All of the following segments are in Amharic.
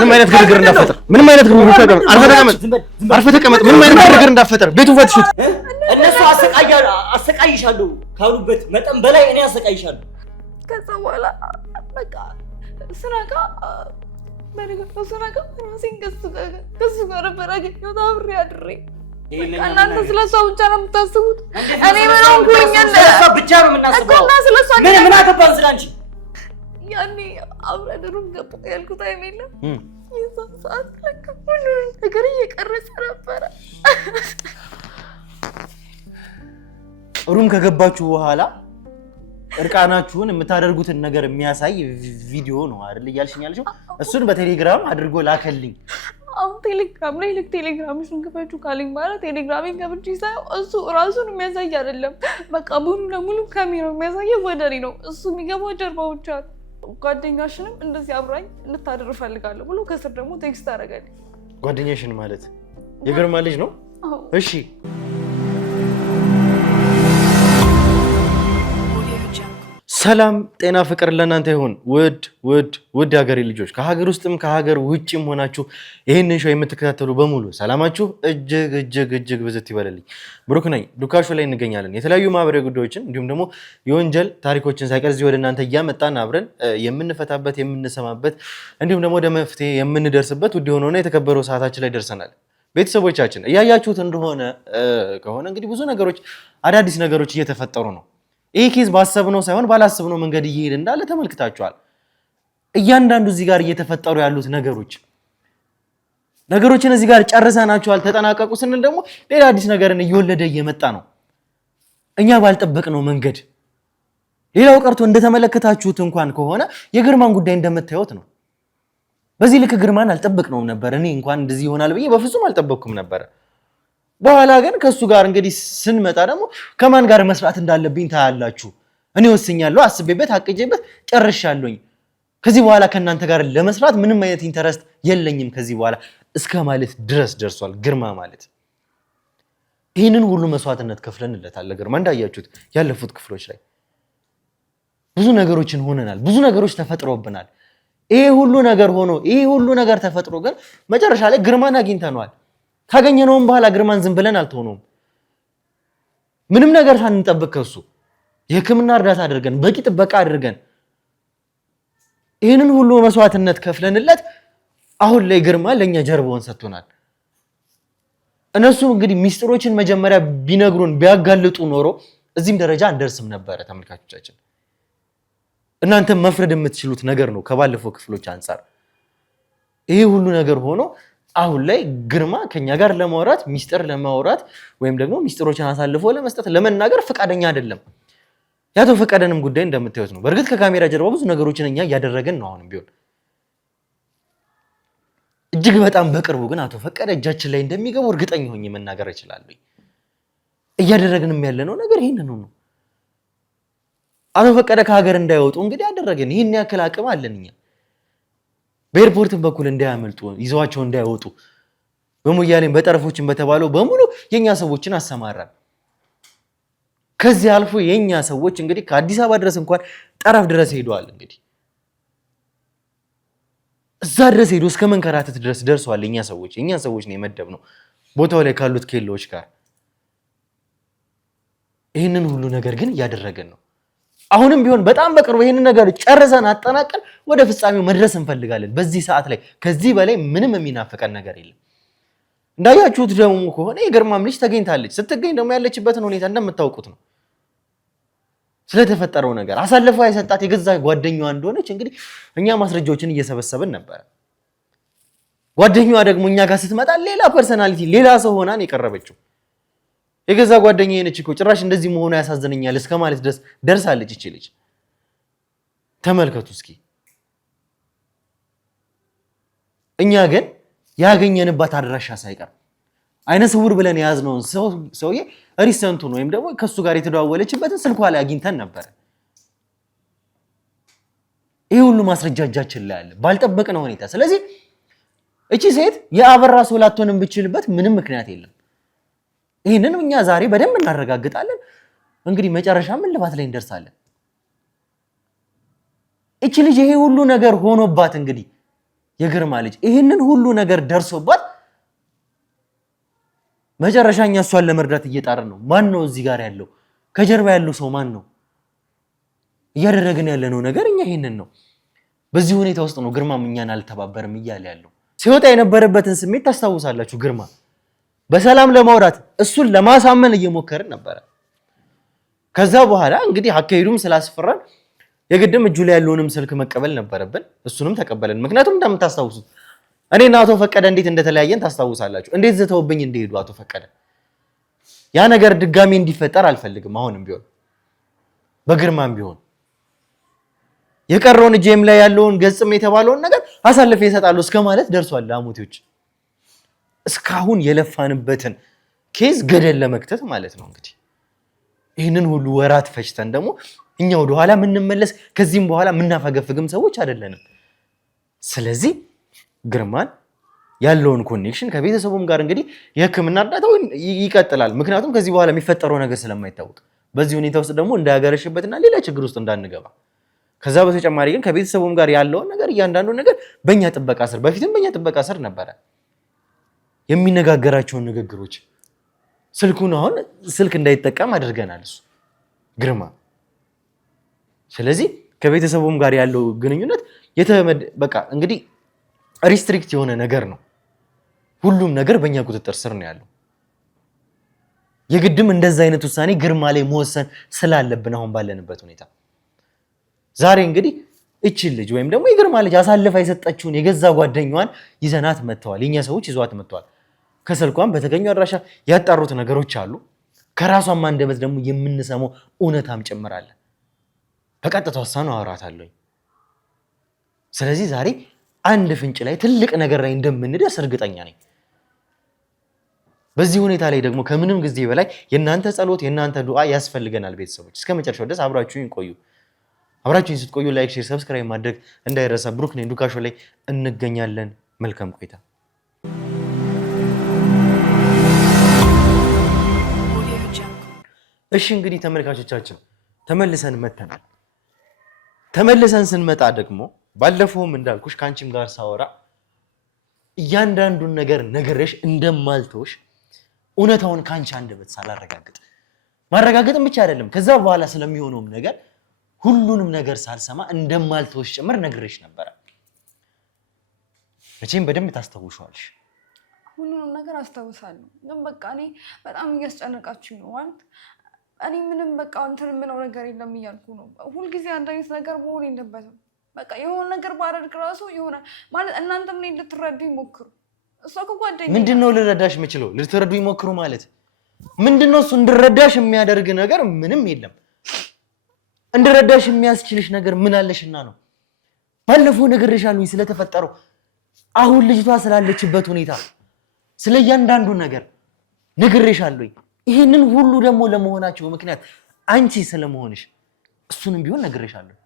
ምንም አይነት ግርግር እንዳፈጠር አርፈህ ተቀመጥ። ምንም አይነት ግርግር እንዳፈጠር ቤቱን ፈትሹት። እነሱ አሰቃይሻለሁ ካሉበት መጠን በላይ እኔ አሰቃይሻለሁ። ከዛ በኋላ በቃ ስራጋ ራሴን ከሱ ጋር ነበር አገኘሁት አብሬ አድሬ። እናንተ ስለሷ ብቻ ነው የምታስቡት? እኔ ምን ሆንኩኝ? ስለሷ ብቻ ነው የምናስበው። ምን አገባን ስላንቺ? ያኔ አብረን ገባ ያልኩት አይደለም። የዛን ሰዓት ለካ ሁሉንም ነገር እየቀረጸ ነበረ። ሩም ከገባችሁ በኋላ እርቃናችሁን የምታደርጉትን ነገር የሚያሳይ ቪዲዮ ነው አይደል እያልሽኝ ያልሽው? እሱን በቴሌግራም አድርጎ ላከልኝ። አሁን ቴሌግራም ላይ ቴሌግራምሽን ክፈቹ ካለኝ ማለት ቴሌግራሜን ገብቼ ሳየው እሱ ራሱን የሚያሳይ አይደለም። በቃ ሙሉ ለሙሉ ካሜራው የሚያሳየው ወደኔ ነው። እሱ የሚገባው ጀርባው ብቻ ነው። ጓደኛሽንም እንደዚህ አብራኝ እንድታደር እፈልጋለሁ ብሎ ከስር ደግሞ ቴክስት አደረገልኝ። ጓደኛሽን ማለት የግርማ ልጅ ነው? እሺ ሰላም ጤና ፍቅር ለእናንተ ይሁን። ውድ ሀገሬ ልጆች ከሀገር ውስጥም ከሀገር ውጭም ሆናችሁ ይህንን ሾው የምትከታተሉ በሙሉ ሰላማችሁ እጅግ ብዝት ይበልልኝ። ብሩክ ነኝ። ዱካሾ ላይ እንገኛለን። የተለያዩ ማህበራዊ ጉዳዮችን እንዲሁም ደግሞ የወንጀል ታሪኮችን ሳይቀር እዚህ ወደ እናንተ እያመጣን አብረን የምንፈታበት የምንሰማበት እንዲሁም ደግሞ ወደ መፍትሄ የምንደርስበት ውድ የሆነውና የተከበረው ሰዓታችን ላይ ደርሰናል። ቤተሰቦቻችን እያያችሁት እንደሆነ ከሆነ እንግዲህ ብዙ ነገሮች አዳዲስ ነገሮች እየተፈጠሩ ነው። ይሄ ኬዝ ባሰብነው ሳይሆን ባላሰብነው መንገድ እየሄደ እንዳለ ተመልክታችኋል። እያንዳንዱ እዚህ ጋር እየተፈጠሩ ያሉት ነገሮችን እዚህ ጋር ጨርሰናቸዋል ተጠናቀቁ ስንል ደግሞ ሌላ አዲስ ነገርን እየወለደ እየመጣ ነው። እኛ ባልጠበቅነው መንገድ ሌላው ቀርቶ እንደተመለከታችሁት እንኳን ከሆነ የግርማን ጉዳይ እንደምታዩት ነው። በዚህ ልክ ግርማን አልጠበቅነውም ነበር። እኔ እንኳን እንደዚህ ይሆናል ብዬ በፍጹም አልጠበቅኩም ነበር። በኋላ ግን ከሱ ጋር እንግዲህ ስንመጣ ደግሞ ከማን ጋር መስራት እንዳለብኝ ታያላችሁ። እኔ ወስኛለሁ፣ አስቤበት አቅጄበት ጨርሻለሁኝ። ከዚህ በኋላ ከናንተ ጋር ለመስራት ምንም አይነት ኢንተረስት የለኝም ከዚህ በኋላ እስከ ማለት ድረስ ደርሷል ግርማ ማለት። ይህንን ሁሉ መስዋዕትነት ከፍለንለታል ለግርማ። እንዳያችሁት ያለፉት ክፍሎች ላይ ብዙ ነገሮችን ሆነናል፣ ብዙ ነገሮች ተፈጥሮብናል። ይሄ ሁሉ ነገር ሆኖ ይሄ ሁሉ ነገር ተፈጥሮ ግን መጨረሻ ላይ ግርማን አግኝተነዋል። ካገኘነውም በኋላ ግርማን ዝም ብለን አልተሆነውም። ምንም ነገር ሳንጠብቅ ከሱ የሕክምና እርዳታ አድርገን በቂ ጥበቃ አድርገን ይህንን ሁሉ መስዋዕትነት ከፍለንለት አሁን ላይ ግርማ ለኛ ጀርባውን ሰጥቶናል። እነሱ እንግዲህ ሚስጥሮችን መጀመሪያ ቢነግሩን ቢያጋልጡ ኖሮ እዚህም ደረጃ አንደርስም ነበረ። ተመልካቾቻችን እናንተ መፍረድ የምትችሉት ነገር ነው። ከባለፈው ክፍሎች አንፃር ይሄ ሁሉ ነገር ሆኖ አሁን ላይ ግርማ ከኛ ጋር ለማውራት ሚስጥር ለማውራት ወይም ደግሞ ሚስጥሮችን አሳልፎ ለመስጠት ለመናገር ፈቃደኛ አይደለም። ያቶ ፈቀደንም ጉዳይ እንደምታዩት ነው። በእርግጥ ከካሜራ ጀርባ ብዙ ነገሮችን እኛ እያደረገን ነው። አሁንም ቢሆን እጅግ በጣም በቅርቡ ግን አቶ ፈቀደ እጃችን ላይ እንደሚገቡ እርግጠኛ ሆኜ መናገር እችላለሁ። እያደረግንም ያለነው ነገር ይሄንን ነው። አቶ ፈቀደ ከሀገር እንዳይወጡ እንግዲህ ያደረገን ይሄን ያክል አቅም አለን እኛ። በኤርፖርትም በኩል እንዳያመልጡ ይዘዋቸው እንዳይወጡ በሞያሌም በጠረፎችን በተባለው በሙሉ የኛ ሰዎችን አሰማራን። ከዚህ አልፎ የኛ ሰዎች እንግዲህ ከአዲስ አበባ ድረስ እንኳን ጠረፍ ድረስ ሄደዋል። እንግዲህ እዛ ድረስ ሄዶ እስከ መንከራተት ድረስ ደርሰዋል። የኛ ሰዎች ነው የመደብነው ቦታው ላይ ካሉት ኬላዎች ጋር። ይህንን ሁሉ ነገር ግን እያደረገን ነው። አሁንም ቢሆን በጣም በቅርቡ ይሄንን ነገር ጨርሰን አጠናቀን ወደ ፍጻሜው መድረስ እንፈልጋለን። በዚህ ሰዓት ላይ ከዚህ በላይ ምንም የሚናፈቀን ነገር የለም። እንዳያችሁት ደግሞ ከሆነ የግርማም ልጅ ተገኝታለች። ስትገኝ ደግሞ ያለችበትን ሁኔታ እንደምታውቁት ነው። ስለተፈጠረው ነገር አሳልፈው የሰጣት የገዛ ጓደኛዋ እንደሆነች እንግዲህ እኛ ማስረጃዎችን እየሰበሰብን ነበር። ጓደኛዋ ደግሞ እኛ ጋር ስትመጣ ሌላ ፐርሰናሊቲ ሌላ ሰው ሆና ነው የቀረበችው። የገዛ ጓደኛዬ ነች እኮ ጭራሽ እንደዚህ መሆኑ ያሳዝነኛል እስከ ማለት ድረስ ደርሳለች እቺ ልጅ። ተመልከቱ እስኪ። እኛ ግን ያገኘንባት አድራሻ ሳይቀር አይነ ስውር ብለን የያዝነውን ሰውዬ ሪሰንቱን ወይም ደግሞ ከሱ ጋር የተደዋወለችበትን ስልኳ ላይ አግኝተን ነበር። ይሄ ሁሉ ማስረጃ እጃችን ላይ አለ ባልጠበቅነው ሁኔታ። ስለዚህ እቺ ሴት የአበራ ሰው ላትሆንም ብችልበት ምንም ምክንያት የለም። ይሄንን እኛ ዛሬ በደንብ እናረጋግጣለን። እንግዲህ መጨረሻ ምን ልባት ላይ እንደርሳለን። እቺ ልጅ ይሄ ሁሉ ነገር ሆኖባት እንግዲህ የግርማ ልጅ ይሄንን ሁሉ ነገር ደርሶባት መጨረሻኛ እሷን ለመርዳት እየጣረ ነው። ማን ነው እዚህ ጋር ያለው? ከጀርባ ያለው ሰው ማን ነው? እያደረግን ያለነው ነገር እኛ ይሄንን ነው። በዚህ ሁኔታ ውስጥ ነው ግርማም እኛን አልተባበርም እያለ ያለው። ሲወጣ የነበረበትን ስሜት ታስታውሳላችሁ። ግርማ በሰላም ለማውራት እሱን ለማሳመን እየሞከርን ነበረ። ከዛ በኋላ እንግዲህ አካሄዱም ስላስፈራን የግድም እጁ ላይ ያለውንም ስልክ መቀበል ነበረብን። እሱንም ተቀበለን። ምክንያቱም እንደምታስታውሱት እኔና አቶ ፈቀደ እንዴት እንደተለያየን ታስታውሳላችሁ። እንዴት ዝተውብኝ እንደሄዱ አቶ ፈቀደ። ያ ነገር ድጋሚ እንዲፈጠር አልፈልግም። አሁንም ቢሆን በግርማም ቢሆን የቀረውን እጄም ላይ ያለውን ገጽም የተባለውን ነገር አሳልፌ እሰጣለሁ እስከ ማለት ደርሷል። አሙቴዎች እስካሁን የለፋንበትን ኬዝ ገደል ለመክተት ማለት ነው። እንግዲህ ይህንን ሁሉ ወራት ፈጅተን ደግሞ እኛ ወደ ኋላ የምንመለስ ከዚህም በኋላ የምናፈገፍግም ሰዎች አይደለንም። ስለዚህ ግርማን ያለውን ኮኔክሽን ከቤተሰቡም ጋር እንግዲህ የሕክምና እርዳታው ይቀጥላል። ምክንያቱም ከዚህ በኋላ የሚፈጠረው ነገር ስለማይታወቅ በዚህ ሁኔታ ውስጥ ደግሞ እንዳያገረሽበትና ሌላ ችግር ውስጥ እንዳንገባ። ከዛ በተጨማሪ ግን ከቤተሰቡም ጋር ያለውን ነገር እያንዳንዱ ነገር በእኛ ጥበቃ ስር በፊትም በእኛ ጥበቃ ስር ነበረ። የሚነጋገራቸውን ንግግሮች ስልኩን አሁን ስልክ እንዳይጠቀም አድርገናል እሱ ግርማ። ስለዚህ ከቤተሰቡም ጋር ያለው ግንኙነት በቃ እንግዲህ ሪስትሪክት የሆነ ነገር ነው። ሁሉም ነገር በእኛ ቁጥጥር ስር ነው ያለው። የግድም እንደዛ አይነት ውሳኔ ግርማ ላይ መወሰን ስላለብን አሁን ባለንበት ሁኔታ ዛሬ እንግዲህ እቺን ልጅ ወይም ደግሞ የግርማ ልጅ አሳልፋ የሰጠችውን የገዛ ጓደኛዋን ይዘናት መጥተዋል። የኛ ሰዎች ይዟት መጥተዋል። ከስልኳም በተገኘው አድራሻ ያጣሩት ነገሮች አሉ። ከራሷም አንደበት ደግሞ የምንሰማው እውነታም ጭምራለ። በቀጥታ ወሳነው አወራታለሁ። ስለዚህ ዛሬ አንድ ፍንጭ ላይ ትልቅ ነገር ላይ እንደምንደርስ እርግጠኛ ነኝ። በዚህ ሁኔታ ላይ ደግሞ ከምንም ጊዜ በላይ የእናንተ ጸሎት የእናንተ ዱዓ ያስፈልገናል። ቤተሰቦች እስከ መጨረሻው ድረስ አብራችሁኝ ቆዩ። አብራችሁኝ ስትቆዩ ላይክ፣ ሼር፣ ሰብስክራይብ ማድረግ እንዳይረሳ። ብሩክ ነኝ። ዱካሾ ላይ እንገኛለን። መልካም ቆይታ። እሺ እንግዲህ ተመልካቾቻችን ተመልሰን መተናል። ተመልሰን ስንመጣ ደግሞ ባለፈውም እንዳልኩሽ ካንቺም ጋር ሳወራ እያንዳንዱን ነገር ነገርሽ እንደማልተውሽ እውነታውን ካንቺ አንደበት ሳላረጋግጥ ማረጋገጥም ብቻ አይደለም ከዛ በኋላ ስለሚሆነውም ነገር ሁሉንም ነገር ሳልሰማ እንደማልተውሽ ጭምር ነግሬሽ ነበረ። መቼም በደንብ ታስታውሻለሽ። ሁሉንም ነገር አስታውሳለሁ። ግን በቃ እኔ በጣም እያስጨነቃችሁ ነው ማለት እኔ ምንም በቃ እንትን የምለው ነገር የለም እያልኩ ነው። ሁልጊዜ አንድ አይነት ነገር መሆን የለበትም። በቃ የሆነ ነገር ባደርግ ራሱ የሆነ ማለት እናንተም እኔን ልትረዱ ይሞክሩ። እሷ እኮ ጓደኛዬ ምንድነው ልረዳሽ የምችለው? ልትረዱ ይሞክሩ ማለት ምንድነው? እሱ እንድረዳሽ የሚያደርግ ነገር ምንም የለም። እንድረዳሽ የሚያስችልሽ ነገር ምን አለሽና ነው? ባለፈው ነግሬሻለሁ ስለተፈጠረው አሁን ልጅቷ ስላለችበት ሁኔታ ስለ እያንዳንዱ ነገር ነግሬሻለሁ። ይሄንን ሁሉ ደግሞ ለመሆናቸው ምክንያት አንቺ ስለመሆንሽ እሱንም ቢሆን ነግሬሻለሁ።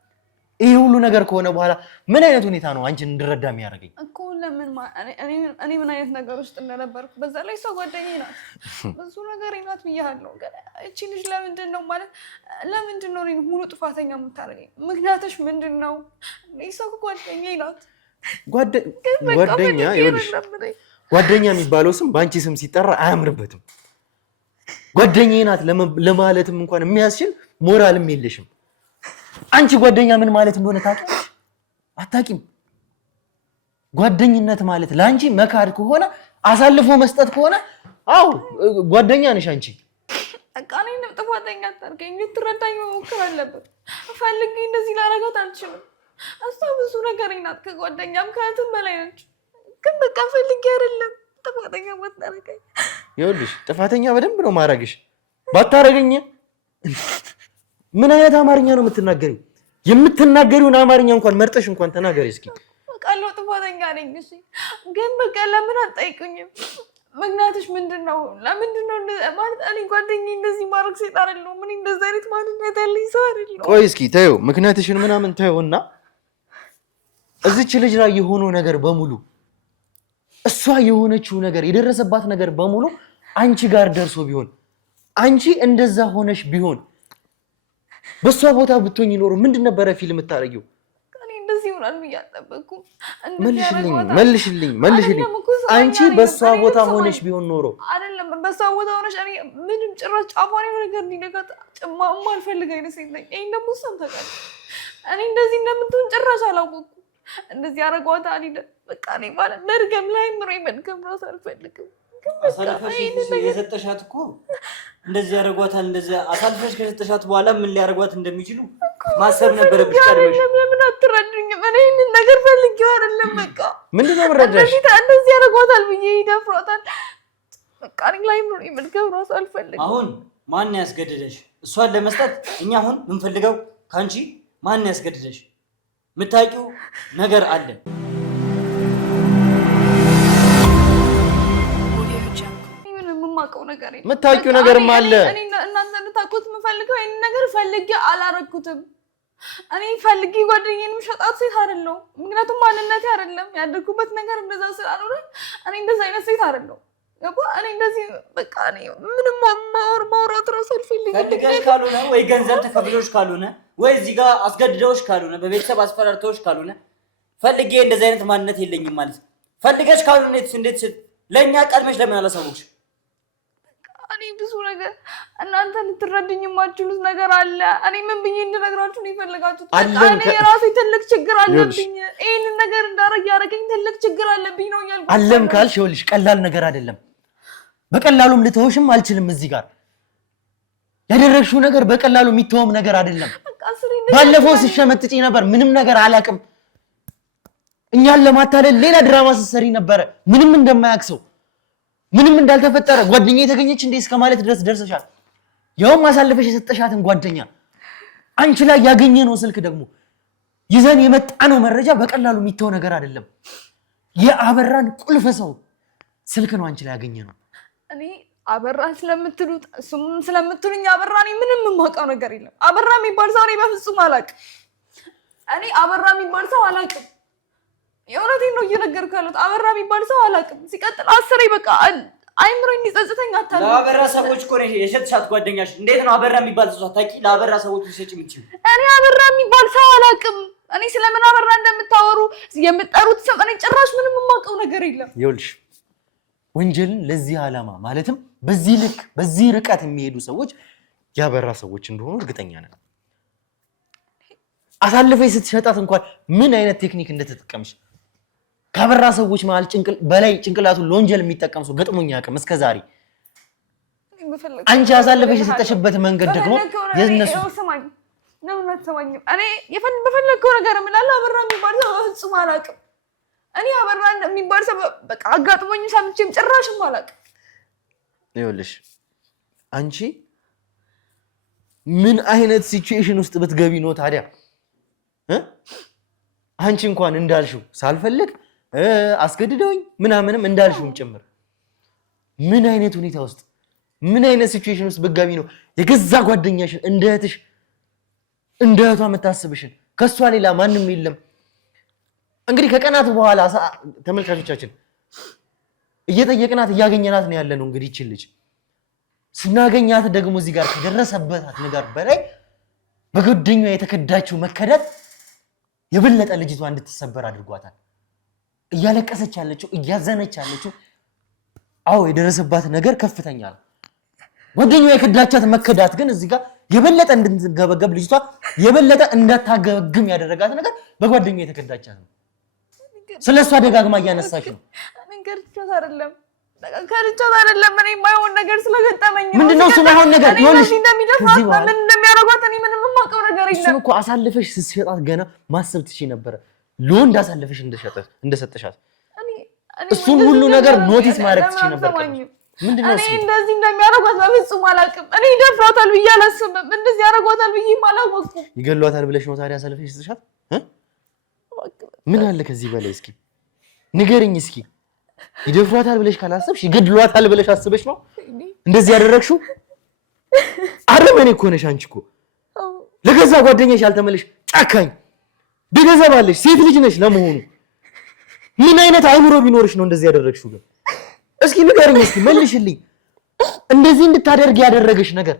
ይሄ ሁሉ ነገር ከሆነ በኋላ ምን አይነት ሁኔታ ነው አንቺን እንድረዳ የሚያደርገኝ? እኮ ለምን እኔ ምን አይነት ነገር ውስጥ እንደነበርኩ በዛ ላይ ሰው ጓደኛዬ ናት፣ ብዙ ነገር ናት ብያለሁ። እቺ ልጅ ለምንድን ነው ማለት ለምንድን ነው እኔን ሙሉ ጥፋተኛ የምታደርገኝ? ምክንያትሽ ምንድን ነው? ሰው ጓደኛዬ ናት። ጓደኛ ይኸውልሽ፣ ጓደኛ የሚባለው ስም በአንቺ ስም ሲጠራ አያምርበትም። ጓደኛዬ ናት ለማለትም እንኳን የሚያስችል ሞራልም የለሽም። አንቺ ጓደኛ ምን ማለት እንደሆነ ታውቂያለሽ? አታውቂም። ጓደኝነት ማለት ለአንቺ መካድ ከሆነ አሳልፎ መስጠት ከሆነ አው ጓደኛ ነሽ አንቺ። በቃ እኔንም ጥፋተኛ አታርገኝ፣ ልትረዳኝ መሞከር አለበት። ፈልጌ እንደዚህ ላደርጋት አልችልም። እሷ ብዙ ነገር ናት፣ ከጓደኛም ከእህትም በላይ ነች። ግን በቃ ፈልጌ አይደለም ጥፋተኛ ማታረገኝ። ይኸውልሽ ጥፋተኛ በደንብ ነው ማረግሽ። ባታረገኝ ምን አይነት አማርኛ ነው የምትናገሪው? የምትናገሪውን አማርኛ እንኳን መርጠሽ እንኳን ተናገሪ እስኪ። በቃለው ጥፋተኛ ነኝ። እሺ ግን በቃ ለምን አትጠይቁኝም? ምክንያትሽ ምንድነው? ለምንድነው ማለት እኔ ጓደኛዬ እንደዚህ ማድረግ ሴት አይደለሁም። ምን እንደዚህ አይነት ማንነት ያለኝ ሰው አይደለሁም። ቆይ እስኪ ተይው፣ ምክንያትሽን ምናምን ተይውና እዚች ልጅ ላይ የሆነው ነገር በሙሉ እሷ የሆነችው ነገር የደረሰባት ነገር በሙሉ አንቺ ጋር ደርሶ ቢሆን አንቺ እንደዛ ሆነሽ ቢሆን በሷ ቦታ ብትሆኝ ኖሮ ምንድን ነበረ ፊልም የምታረጊው? እኔ እንደዚህ ሆነ ይሆናል ብዬ አልጠበኩም። መልሽልኝ አንቺ በሷ ቦታ ሆነሽ ቢሆን ኖሮ አይደለም በሷ ቦታ ሆነሽ እኔ ምንም ጭራሽ ጫፏን የሆነ ነገር እንዲነካት የማልፈልግ አይነት ሴት ነኝ። ይሄን ደግሞ እሷም ታውቃለች። እኔ እንደዚህ እንደምትሆን ጭራሽ አላወኩም። እንደዚህ አረጓታል በቃ እኔ ማለት መድገም ላይ ምሮ መድገም ራሱ አልፈልግም። አሳልፈሽ የሰጠሻት እኮ እንደዚህ ያረጓታል። እንደዚህ አሳልፈሽ ከሰጠሻት በኋላ ምን ሊያረጓት እንደሚችሉ ማሰብ ነበረብሽ ቀድመሽ። ለምን አትረዱኝም? እኔ ይሄንን ነገር ፈልጌው አይደለም። በቃ ምንድነው ምረዳሽ? እንደዚህ ያረጓታል ብዬ ይደፍሯታል። በቃ እኔ ላይ ምሮ መድገም ራሱ አልፈልግም። አሁን ማን ያስገድደሽ እሷን ለመስጠት? እኛ አሁን የምንፈልገው ካንቺ ማን ያስገድደሽ? የምታውቂው ነገር አለ። የምታውቂው ነገርም አለ። እኔ እናንተ እንድታውቁት የምፈልገው ይሄን ነገር ፈልጌ አላረኩትም። እኔ ፈልጌ ጓደኛዬንም ሸጣት ሴት አይደለሁ። ምክንያቱም ማንነቴ አይደለም ያደርኩበት ነገር እንደዛ ስላልሆነ እኔ እንደዛ አይነት ሴት አይደለሁ። እኔ እንደዚህ በቃ እኔ ምንም ማውራት ራሱ አልፈልግም። ፈልገሽ ካልሆነ ወይ ገንዘብ ተከፍሎሽ ካልሆነ ወይ እዚህ ጋር አስገድደውሽ ካልሆነ በቤተሰብ አስፈራርተውሽ ካልሆነ ፈልጌ እንደዚህ አይነት ማንነት የለኝም ማለት ፈልገሽ ካልሆነ እንዴት ለእኛ ቀድመሽ ለምን አላሳወቅሽ? እኔ ብዙ ነገር እናንተ ልትረዱኝ የማትችሉት ነገር አለ። እኔ ምን ብዬ እንድነግራችሁ ነው የፈለጋችሁት? እኔ የራሴ ትልቅ ችግር አለብኝ። ይሄንን ነገር እንዳረግ ያደረገኝ ትልቅ ችግር አለብኝ ነው ያልኩት። አለም ካልሽ ይኸውልሽ ቀላል ነገር አይደለም። በቀላሉም ልተውሽም አልችልም። እዚህ ጋር ያደረግሽው ነገር በቀላሉ የሚተውም ነገር አይደለም። ባለፈው ሲሸመጥጪ ነበር። ምንም ነገር አላውቅም። እኛን ለማታለል ሌላ ድራማ ስትሰሪ ነበረ። ምንም እንደማያክሰው ምንም እንዳልተፈጠረ ጓደኛ የተገኘች እንዴ እስከ ማለት ድረስ ደርሰሻል። ያውም አሳልፈሽ የሰጠሻትን ጓደኛ አንቺ ላይ ያገኘነው ስልክ ደግሞ ይዘን የመጣነው መረጃ በቀላሉ የሚተው ነገር አይደለም። የአበራን ቁልፍ ሰው ስልክ ነው አንቺ ላይ ያገኘነው። እኔ አበራን ስለምትሉት እሱም ስለምትሉኝ አበራን ምንም የማውቀው ነገር የለም። አበራ የሚባል ሰው እኔ በፍጹም አላውቅም። እኔ አበራ የሚባል ሰው አላውቅም። የእውነቴን ነው እየነገርኩ ያለሁት። አበራ የሚባል ሰው አላውቅም። ሲቀጥል አስሬ በቃ አይምሮ እንዲጸጽተኝ አታልኩ። ለአበራ ሰዎች እኮ ነው የሸጥሻት ጓደኛሽ። እንዴት ነው አበራ የሚባል ሰው ታውቂ ለአበራ ሰዎች ልትሰጪ የምትችይው? እኔ አበራ የሚባል ሰው አላውቅም። እኔ ስለምን አበራ እንደምታወሩ የምጠሩት ሰው እኔ ጭራሽ ምንም የማውቀው ነገር የለም። ይኸውልሽ ወንጀልን ለዚህ ዓላማ ማለትም በዚህ ልክ በዚህ ርቀት የሚሄዱ ሰዎች ያበራ ሰዎች እንደሆኑ እርግጠኛ ነኝ። አሳልፈሽ ስትሸጣት እንኳን ምን አይነት ቴክኒክ እንደተጠቀምሽ ካበራ ሰዎች መሃል በላይ ጭንቅላቱን ለወንጀል የሚጠቀም ሰው ገጥሞኝ ያውቅም እስከዛሬ። አንቺ አሳልፈሽ የሰጠሽበት መንገድ ደግሞ የነሱ ሰማኝ ነው ተሰማኝ። እኔ በፈለግከው ነገር እምላለሁ። አበራ የሚባል ሰው ፍጹም አላውቅም። እኔ አበራ የሚባል ሰው በቃ አጋጥሞኝ ሰምቼም ጭራሽም አላውቅም። ይኸውልሽ አንቺ ምን አይነት ሲቹዌሽን ውስጥ ብትገቢ ነው ታዲያ አንቺ እንኳን እንዳልሽው ሳልፈልግ አስገድደውኝ ምናምንም እንዳልሽውም ጭምር ምን አይነት ሁኔታ ውስጥ ምን አይነት ሲቹዌሽን ውስጥ ብትገቢ ነው የገዛ ጓደኛሽን እንደ እህትሽ እንደ እህቷ የምታስብሽን ከሷ ሌላ ማንም የለም። እንግዲህ ከቀናት በኋላ ተመልካቾቻችን እየጠየቅናት እያገኘናት ነው ያለነው። እንግዲህ ይችል ልጅ ስናገኛት ደግሞ እዚህ ጋር ከደረሰበት ነገር በላይ በጓደኛዋ የተከዳችው መከዳት የበለጠ ልጅቷ እንድትሰበር አድርጓታል። እያለቀሰች ያለችው እያዘነች ያለችው አዎ የደረሰባት ነገር ከፍተኛ ነው። ጓደኛዋ የከዳቻት መከዳት ግን እዚህ ጋር የበለጠ እንድትገበገብ ልጅቷ የበለጠ እንዳታገበግም ያደረጋት ነገር በጓደኛዋ የተከዳቻት ነው። ስለሷ ደጋግማ እያነሳች ነው። ከርቻት አይደለም እኔ የማይሆን ነገር ስለገጠመኝ ነው። ምንድነው እሱ የማይሆን ነገር? ይኸውልሽ ምን እንደሚያደርጓት እኔ ምንም የማውቀው ነገር የለም። እሱን እኮ አሳልፈሽ ስትሸጣት ገና ማሰብ ትችይ ነበረ ለወንድ አሳልፈሽ እንደሰጠሻት እሱን ሁሉ ነገር ኖቲስ ማድረግ ትችይ ነበር። ምንድነው እሱ? እኔ እንደዚህ እንደሚያደርጓት በፍጹም አላውቅም። እኔ ይደፍሯታል ብዬ አላስብም። እንደዚህ ያደርጓታል ብዬ አላወኩም። ይገሏታል ብለሽ ነው ታዲያ አሳልፈሽ ስትሸጣት? ምን አለ ከዚህ በላይ? እስኪ ንገሪኝ እስኪ። ይደፍሯታል ብለሽ ካላሰብሽ ይገድሏታል ብለሽ አስበሽ ነው እንደዚህ ያደረግሽው? አረመኔ እኮ ነሽ አንቺ እኮ። ለገዛ ጓደኛሽ ያልተመለሽ ጨካኝ ቤተሰብ አለሽ፣ ሴት ልጅ ነሽ። ለመሆኑ ምን አይነት አይምሮ ቢኖርሽ ነው እንደዚህ ያደረግሽው? ግን እስኪ ንገሪኝ፣ እስኪ መልሽልኝ። እንደዚህ እንድታደርግ ያደረገሽ ነገር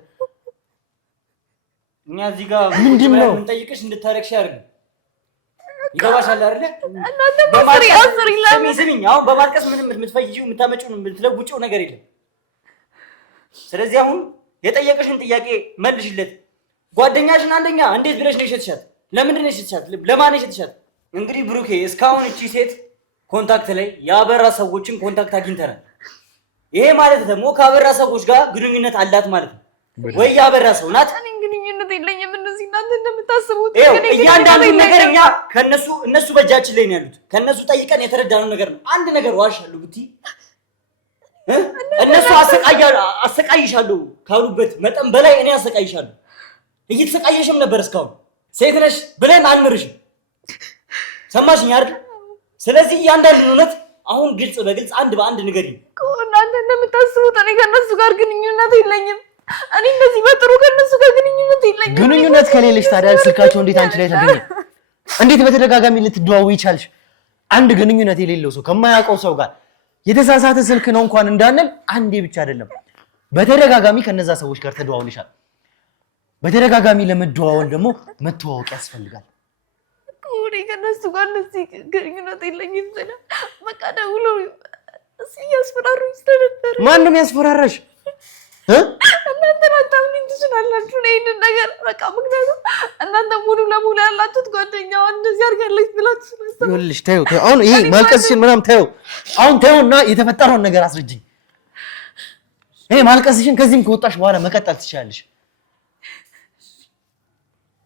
እኛ እዚህ ጋር ምንድነው? እንጠይቅሽ እንድታረክሽ አይደል? ይገባሻል አይደለ? እናንተ በማሪ አስር ይላል። ስሚኝ፣ አሁን በማልቀስ ምንም የምትፈይጂው የምታመጪው የምትለውጪው ነገር የለም። ስለዚህ አሁን የጠየቀሽን ጥያቄ መልሽለት። ጓደኛሽን አንደኛ እንዴት ብለሽ ነው የሸጥሻት? ለምንድን ነው የሸጥሻት? ለማን ነው የሸጥሻት? እንግዲህ ብሩኬ እስካሁን እቺ ሴት ኮንታክት ላይ ያበራ ሰዎችን ኮንታክት አግኝተናል። ይሄ ማለት ደግሞ ካበራ ሰዎች ጋር ግንኙነት አላት ማለት ነው ወይ? ያበራ ሰው ናት። እኔ ግንኙነት የለኝም እንደዚህ እናንተ እንደምታስቡት። እያንዳንዱ ነገር እኛ እነሱ በእጃችን ላይ ነው ያሉት። ከነሱ ጠይቀን የተረዳነው ነገር ነው። አንድ ነገር ዋሻለሁ ብትይ እነሱ አሰቃይሻለሁ ካሉበት መጠን በላይ እኔ አሰቃይሻለሁ። እየተሰቃየሽም ነበር እስካሁን። ሴት ነሽ ብለን አንምርሽም። ሰማሽኝ አይደል? ስለዚህ እያንዳንዱን እውነት አሁን ግልጽ በግልጽ አንድ በአንድ ንገሪኝ። እናንተ እንደምታስቡት እኔ ከነሱ ጋር ግንኙነት የለኝም። እኔ እንደዚህ በጥሩ ከነሱ ጋር ግንኙነት የለኝም። ግንኙነት ከሌለሽ ታዲያ ስልካቸው እንዴት አንቺ ላይ ተገኘ? እንዴት በተደጋጋሚ ልትደዋወይ ይቻልሽ? አንድ ግንኙነት የሌለው ሰው ከማያውቀው ሰው ጋር የተሳሳተ ስልክ ነው እንኳን እንዳንል አንዴ ብቻ አይደለም በተደጋጋሚ ከነዛ ሰዎች ጋር ተደዋውልሻል። በተደጋጋሚ ለመደዋወል ደግሞ መተዋወቅ ያስፈልጋል። እኔ ከነሱ ጋር እንደዚህ ግንኙነት የለኝም ስለ በቃ ደውሎ እያስፈራሩኝ ስለነበር። ማንም ያስፈራራሽ? እናንተ አታምኑኝ ትችላላችሁ ይሄንን ነገር በቃ ምክንያቱም እናንተ ሙሉ ለሙሉ ያላችሁት ጓደኛዋ እንደዚህ አድርጋለች ብላችሁ ስለሰማሁ። ይኸውልሽ ተይው። አሁን ይሄ ማልቀስሽን ምናምን ተይው። አሁን ተይውና የተፈጠረውን ነገር አስረጅኝ። ይሄ ማልቀስሽን ከዚህም ከወጣሽ በኋላ መቀጠል ትችላለሽ።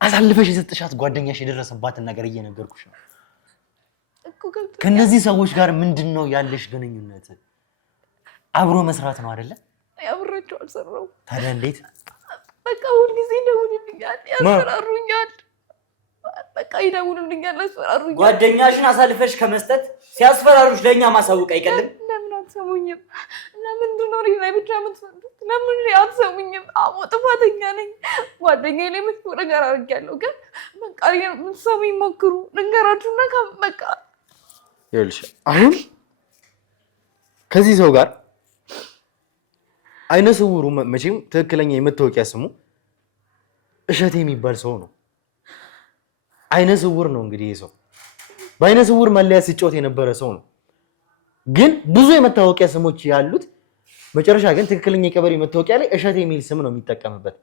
አሳልፈሽ የሰጥሻት ጓደኛሽ የደረሰባትን ነገር እየነገርኩሽ ነው። ከነዚህ ሰዎች ጋር ምንድን ነው ያለሽ ግንኙነት? አብሮ መስራት ነው አይደለ? አብራቸው አልሰራሁም። ታዲያ እንዴት? በቃ ሁልጊዜ ይደውሉልኛል፣ ያስፈራሩኛል። በቃ ይደውሉልኛል፣ ያስፈራሩኛል። ጓደኛሽን አሳልፈሽ ከመስጠት ሲያስፈራሩሽ ለእኛ ማሳወቅ አይቀልም? ለምን አትሰሙኝም? ለምንድን ነው ላይ ብቻ የምትፈርዱት? ለምን አትሰሙኝም? አዎ ጥፋተኛ ነኝ። ጓደኛዬ ላይ መጥፎ ነገር አድርጌያለሁ፣ ግን በቃ የምትሰሙኝ ሞክሩ። ልንገራችሁና በቃ ይኸውልሽ አሁን ከዚህ ሰው ጋር አይነ ስውሩ መቼም ትክክለኛ የመታወቂያ ስሙ እሸቴ የሚባል ሰው ነው። አይነ ስውር ነው እንግዲህ ይሄ ሰው በአይነ ስውር መለያ ሲጫወት የነበረ ሰው ነው። ግን ብዙ የመታወቂያ ስሞች ያሉት መጨረሻ ግን ትክክለኛ የቀበሌ መታወቂያ ላይ እሸቴ የሚል ስም ነው የሚጠቀምበት።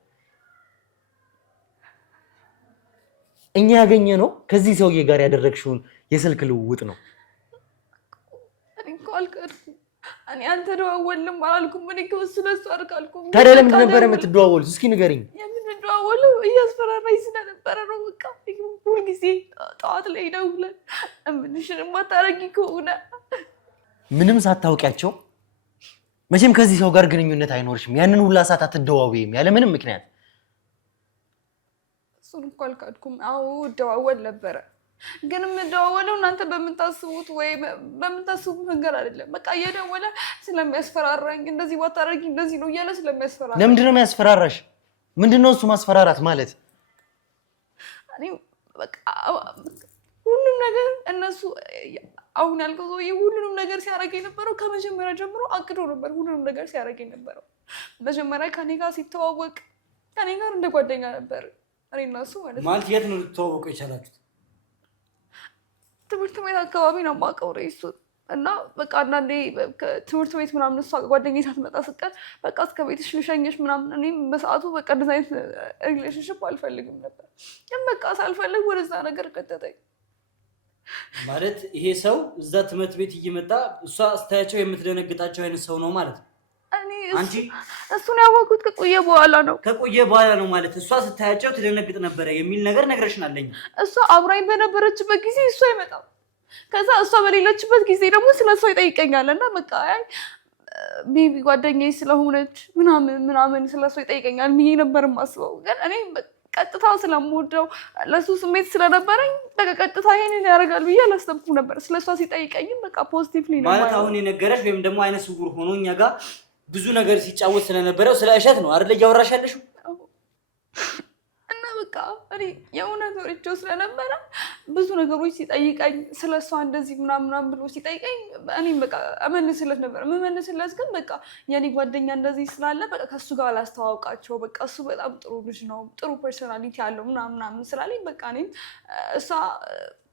እኛ ያገኘ ነው ከዚህ ሰውዬ ጋር ያደረግሽውን የስልክ ልውውጥ ነው። እኔ አልተደዋወልንም አላልኩም። እኔ ከእሱ ለእሱ አልኩም። ታዲያ ለምንድን ነበር የምትደዋወሉት? እስኪ ንገሪኝ። የምንደዋወለው እያስፈራራኝ ስለነበረ ነው። በቃ ሁልጊዜ ጠዋት ላይ ደውለን እምልሽን የማታረጊ ከሆነ ምንም ሳታውቂያቸው መቼም ከዚህ ሰው ጋር ግንኙነት አይኖርሽም። ያንን ሁላ ሰዓት አትደዋወይም ያለ ምንም ምክንያት። እሱን እኮ አልካድኩም። አዎ እደዋወል ነበረ፣ ግን የምደዋወለው እናንተ በምታስቡት ወይ በምታስቡት መንገድ አይደለም። በቃ እየደወለ ስለሚያስፈራራኝ እንደዚህ ባታረጊ እንደዚህ ነው እያለ ስለሚያስፈራራኝ። ለምንድን ነው የሚያስፈራራሽ? ምንድን ነው እሱ ማስፈራራት ማለት? እኔ በቃ ሁሉም ነገር እነሱ አሁን ያልከው ሰውዬ ሁሉንም ነገር ሲያደርግ የነበረው ከመጀመሪያ ጀምሮ አቅዶ ነበር። ሁሉንም ነገር ሲያደርግ የነበረው መጀመሪያ ከኔ ጋር ሲተዋወቅ ከኔ ጋር እንደ ጓደኛ ነበር። እኔ እና እሱ ማለት የት ነው ልትተዋወቁ የቻላችሁት? ትምህርት ቤት አካባቢ ነው የማውቀው እሱ እና በቃ አንዳንዴ ትምህርት ቤት ምናምን እሷ ጓደኛዬ ሳትመጣ ስቀር በቃ እስከ ቤትሽ ልሸኝሽ ምናምን። እኔም በሰዓቱ በቃ እንደዚህ አይነት ሪሌሽንሽፕ አልፈልግም ነበር፣ ግን በቃ ሳልፈልግ ወደዛ ነገር ከተተኝ። ማለት ይሄ ሰው እዛ ትምህርት ቤት እየመጣ እሷ ስታያቸው የምትደነግጣቸው አይነት ሰው ነው ማለት ነው? አንቺ እሱን ያወቅሁት ከቆየ በኋላ ነው። ከቆየ በኋላ ነው ማለት እሷ ስታያቸው ትደነግጥ ነበረ የሚል ነገር ነግረሽናለኝ። እሷ አብራኝ በነበረችበት ጊዜ እሷ አይመጣም። ከዛ እሷ በሌለችበት ጊዜ ደግሞ ስለ እሷ ይጠይቀኛል እና በቃ ቤቢ ጓደኛዬ ስለሆነች ምናምን ስለ እሷ ይጠይቀኛል ብዬ ነበር የማስበው። ግን እኔ ቀጥታ ስለምወደው ለሱ ስሜት ስለነበረኝ በቃ ቀጥታ ይሄንን ያደርጋል ብዬ አላሰብኩም ነበር። ስለ እሷ ሲጠይቀኝም በቃ ፖዚቲቭሊ ነው ማለት። አሁን የነገረሽ ወይም ደግሞ አይነ ስውር ሆኖ እኛ ጋር ብዙ ነገር ሲጫወት ስለነበረው ስለ እሸት ነው አይደል እያወራሽ ያለሽው? እና በቃ እኔ የእውነት ወርቼው ስለነበረ ብዙ ነገሮች ሲጠይቀኝ ስለ እሷ እንደዚህ ምናምን ብሎ ሲጠይቀኝ እኔም በቃ እመልስለት ነበር። የምመልስለት ግን በቃ የኔ ጓደኛ እንደዚህ ስላለ በቃ ከእሱ ጋር ላስተዋውቃቸው፣ በቃ እሱ በጣም ጥሩ ልጅ ነው፣ ጥሩ ፐርሶናሊቲ ያለው ምናምን ስላለኝ በቃ እኔም እሷ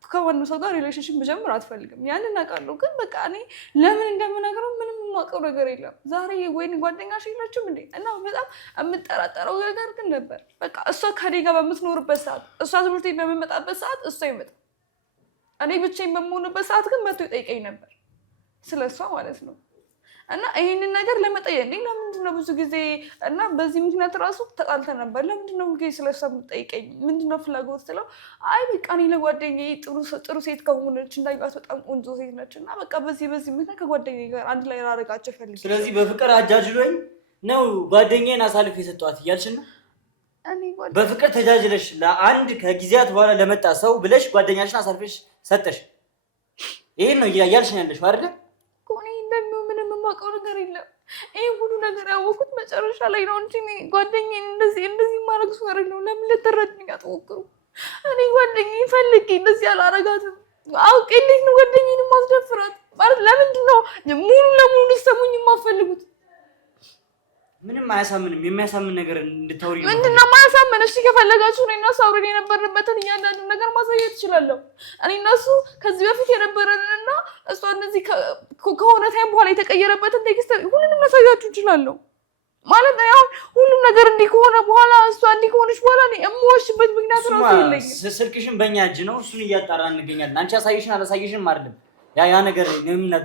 ከማንም ሰው ጋር ሪሌሽንሽፕ መጀመር አትፈልግም። ያንን አውቃለሁ፣ ግን በቃ እኔ ለምን እንደምናገረው ምንም የማውቀው ነገር የለም። ዛሬ ወይኔ ጓደኛሽ የለችም እንዴ እና በጣም የምጠራጠረው ነገር ግን ነበር። በቃ እሷ ከኔ ጋር በምትኖርበት ሰዓት፣ እሷ ትምህርት ቤት በምመጣበት ሰዓት እሷ ይመጣ፣ እኔ ብቻዬን በምሆንበት ሰዓት ግን መጥቶ ይጠይቀኝ ነበር ስለ እሷ ማለት ነው። እና ይሄንን ነገር ለመጠየቅ እንዴ ለምንድን ነው ብዙ ጊዜ እና በዚህ ምክንያት ራሱ ተጣልተን ነበር። ለምንድን ነው ሁሌ ስለሷ የምትጠይቀኝ? ምንድን ነው ፍላጎት ስለው አይ በቃ እኔ ለጓደኛዬ ጥሩ ሴት ከሆነች እንዳይባት በጣም ቆንጆ ሴት ነች እና በቃ በዚህ ምክንያት ከጓደኛዬ ጋር አንድ ላይ ላደርጋቸው ፈልጌ። ስለዚህ በፍቅር አጃጅሎኝ ነው ጓደኛዬን አሳልፍ የሰጠኋት እያልሽ ነው? በፍቅር ተጃጅለሽ ለአንድ ከጊዜያት በኋላ ለመጣ ሰው ብለሽ ጓደኛሽን አሳልፈሽ ሰጠሽ። ይሄን ነው እያልሽ ያለሽው አይደል? ምንም የማውቀው ነገር የለም። ይሄ ሁሉ ነገር ያወኩት መጨረሻ ላይ ነው እንጂ ጓደኛዬን እንደዚህ ማድረግ ሰው አይደለም። ለምን ልትረዱኝ አትሞክሩ? እኔ ጓደኛዬን ፈልጌ እንደዚህ አላረጋትም። አውቄ እንዴት ነው ጓደኛዬን ማስደፍራት? ማለት ለምንድን ነው ሙሉ ለሙሉ ልትሰሙኝ የማትፈልጉት? ምንም አያሳምንም። የሚያሳምን ነገር እንድታወሪ ነው። ምንድን ነው የማያሳምን? እሺ ከፈለጋችሁ እኔና እሱ አብረን የነበርንበትን እያንዳንዱ ነገር ማሳየት እችላለሁ። እኔ እና እሱ ከዚህ በፊት የነበረንና እሷ እንደዚህ ከሆነ ታይም በኋላ የተቀየረበትን ቴክስት ሁሉንም ማሳያችሁ እችላለሁ። ማለት ነው አሁን ሁሉም ነገር እንዲህ ከሆነ በኋላ እሷ እንዲህ ከሆነች በኋላ እኔ የምወሽበት ምክንያት ራሱ የለኝም። ስልክሽን በእኛ እጅ ነው። እሱን እያጣራ እንገኛለን። አንቺ አሳይሽን አላሳይሽንም አይደለም ያ ነገር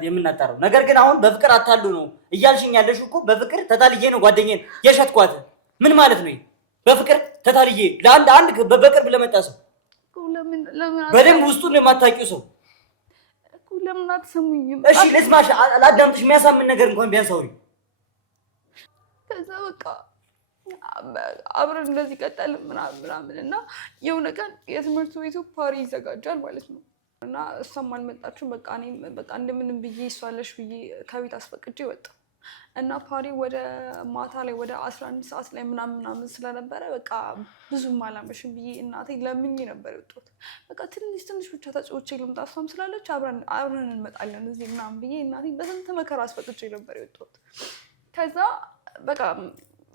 የምናጣራው ነገር ግን አሁን በፍቅር አታሉ ነው እያልሽኝ ያለሽ እኮ። በፍቅር ተታልዬ ነው ጓደኛዬን የሸጥኳት። ምን ማለት ነው? በፍቅር ተታልዬ ለአንድ በቅርብ ለመጣ ሰው በደንብ ውስጡን ለማታውቂው ሰው ለምን አትሰሙኝም? እሺ ልስማሽ፣ ላዳምጥሽ። የሚያሳምን ነገር እንኳን ቢያንስ አውሪ። ከዛ በቃ አብረን እንደዚህ ቀጠልን ምናምን እና የሆነ ቀን የትምህርት ቤቱ ፓሪ ይዘጋጃል ማለት ነው እና እሷም አልመጣችም። በቃ እኔም በቃ እንደምንም ብዬ እሷለሽ ብዬ ከቤት አስፈቅጄ ወጣሁ እና ፓሪ ወደ ማታ ላይ ወደ 11 ሰዓት ላይ ምናምን ስለነበረ በቃ ብዙም አላመሽም ብዬ እናቴ ለምኜ ነበር የወጣሁት። በቃ ትንሽ ብቻ ተጫውቼ ልምጣ እሷም ስላለች አብረን እንመጣለን እዚህ ምናምን ብዬ እናቴ በስንት መከራ አስፈቅጄ ነበር የወጣሁት። ከዛ በቃ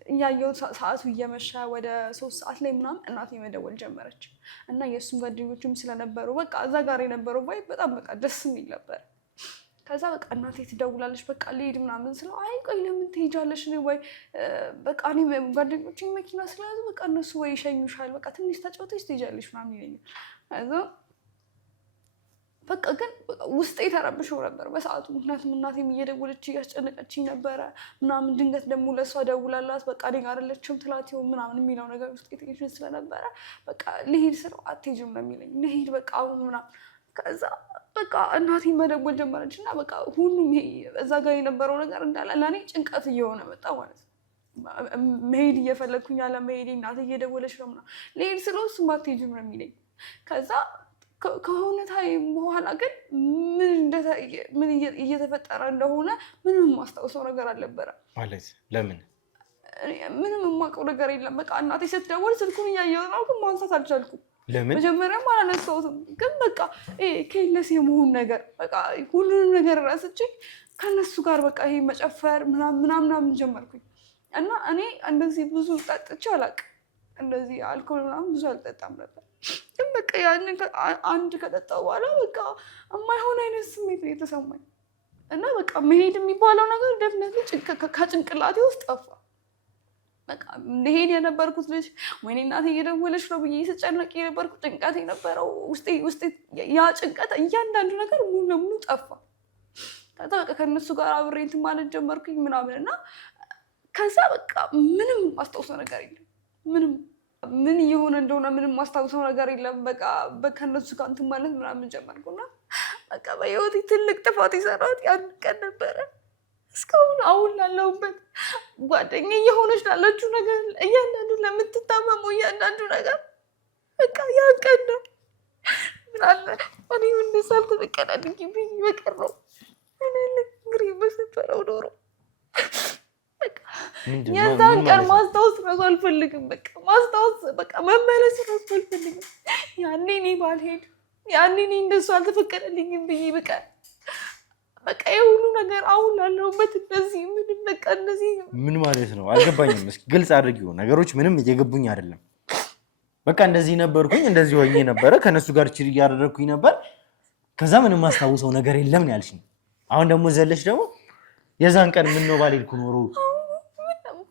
እያየሁ ሰዓቱ እየመሸ ወደ 3 ሰዓት ላይ ምናምን እናቴ መደወል ጀመረች እና የእሱም ጓደኞችም ስለነበሩ በቃ እዛ ጋር የነበረው ባይ በጣም በቃ ደስ የሚል ነበር። ከዛ በቃ እናቴ ትደውላለች በቃ ልሄድ ምናምን ስለው አይ ቆይ ለምን ትሄጃለሽ? ወይ በቃ እኔ ጓደኞቼ መኪና ስለያዙ በቃ እነሱ ወይ ይሸኙሻል፣ በቃ ትንሽ ተጫውተሽ ትሄጃለሽ ምናምን ይለኛል። ከዛ በቃ ግን ውስጤ ተረብሾ ነበር በሰዓቱ። ምክንያቱም እናቴም እየደወለች እያስጨነቀችኝ ነበረ ምናምን። ድንገት ደግሞ ለእሷ ደውላላት በቃ እኔ ጋር አይደለችም ትላት ይሆን ምናምን የሚለው ነገር ውስጤ ቴንሽን ስለነበረ በቃ ልሂድ ስለው አትሄጂም ነው የሚለኝ። ልሂድ በቃ አሁን ምናምን። ከዛ በቃ እናቴ መደወል ጀመረች እና በቃ ሁሉም እዛ ጋር የነበረው ነገር እንዳለ ለእኔ ጭንቀት እየሆነ መጣ ማለት ነው። መሄድ እየፈለግኩኝ ያለ መሄድ እናቴ እየደወለች ነው ምናምን። ልሂድ ስለው እሱም አትሄጂም ነው የሚለኝ። ከዛ ከሆነ ታይም በኋላ ግን ምን እየተፈጠረ እንደሆነ ምንም የማስታውሰው ነገር አልነበረም። ማለት ለምን ምንም የማውቀው ነገር የለም። በቃ እናቴ ስትደውል ስልኩን እያየሁ ነው፣ ግን ማንሳት አልቻልኩም። ለምን መጀመሪያም አላነሳሁትም፣ ግን በቃ ኬለስ የመሆን ነገር በቃ ሁሉንም ነገር ረስቼ ከነሱ ጋር በቃ ይሄ መጨፈር ምናምን ጀመርኩኝ እና እኔ እንደዚህ ብዙ ጠጥቼ አላውቅም። እንደዚህ አልኮል ምናምን ብዙ አልጠጣም ነበር። ግን በቃ ያንን አንድ ከጠጣሁ በኋላ በቃ የማይሆን አይነት ስሜት ነው የተሰማኝ እና በቃ መሄድ የሚባለው ነገር ደፍነትሊ ከጭንቅላቴ ውስጥ ጠፋ። በቃ መሄድ የነበርኩት ልጅ ወይኔ እናቴ እየደወለች ነው ብዬ ስጨነቅ የነበርኩት ጭንቀት የነበረው ውስጤ ያ ጭንቀት እያንዳንዱ ነገር ሙሉ ለሙሉ ጠፋ። ከዛ በቃ ከእነሱ ጋር አብሬ እንትን ማለት ጀመርኩኝ ምናምን እና ከዛ በቃ ምንም ማስታውሰው ነገር የለም። ምን እየሆነ እንደሆነ ምንም ማስታውሰው ነገር የለም። በቃ ከእነሱ ጋር እንትን ማለት ምናምን ጀመርኩና በቃ በህይወቴ ትልቅ ጥፋት የሰራሁት ያን ቀን ነበረ። እስካሁን አሁን ላለሁበት ጓደኛ እየሆነች ላለችው ነገር እያንዳንዱ ለምትታመመው እያንዳንዱ ነገር በቃ ያን ቀን ነው። ምናለ እኔ እንደዛ አልተበቀላልኝ ብዬ በቀር ነው እንግዲህ በሰፈረው ኖሮ የዛን ቀን ማስታወስ እራሱ አልፈልግም። በቃ ማስታወስ በቃ መመለስ እራሱ አልፈልግም። ያኔ እኔ ባልሄድ ያኔ እኔ እንደሱ አልተፈቀደልኝም ብዬ በቃ የሁሉ ነገር አሁን ላለሁበት እንደዚህ ምንም በቃ እንደዚህ ምን ማለት ነው? አልገባኝም። እስኪ ግልጽ አድርጊው። ነገሮች ምንም እየገቡኝ አይደለም። በቃ እንደዚህ ነበርኩኝ፣ እንደዚህ ሆኜ ነበረ፣ ከነሱ ጋር ችል እያደረግኩኝ ነበር። ከዛ ምንም ማስታውሰው ነገር የለም ነው ያልሽኝ። አሁን ደግሞ ዘለሽ ደግሞ የዛን ቀን ምን ነው ባልሄድኩ ኖሮ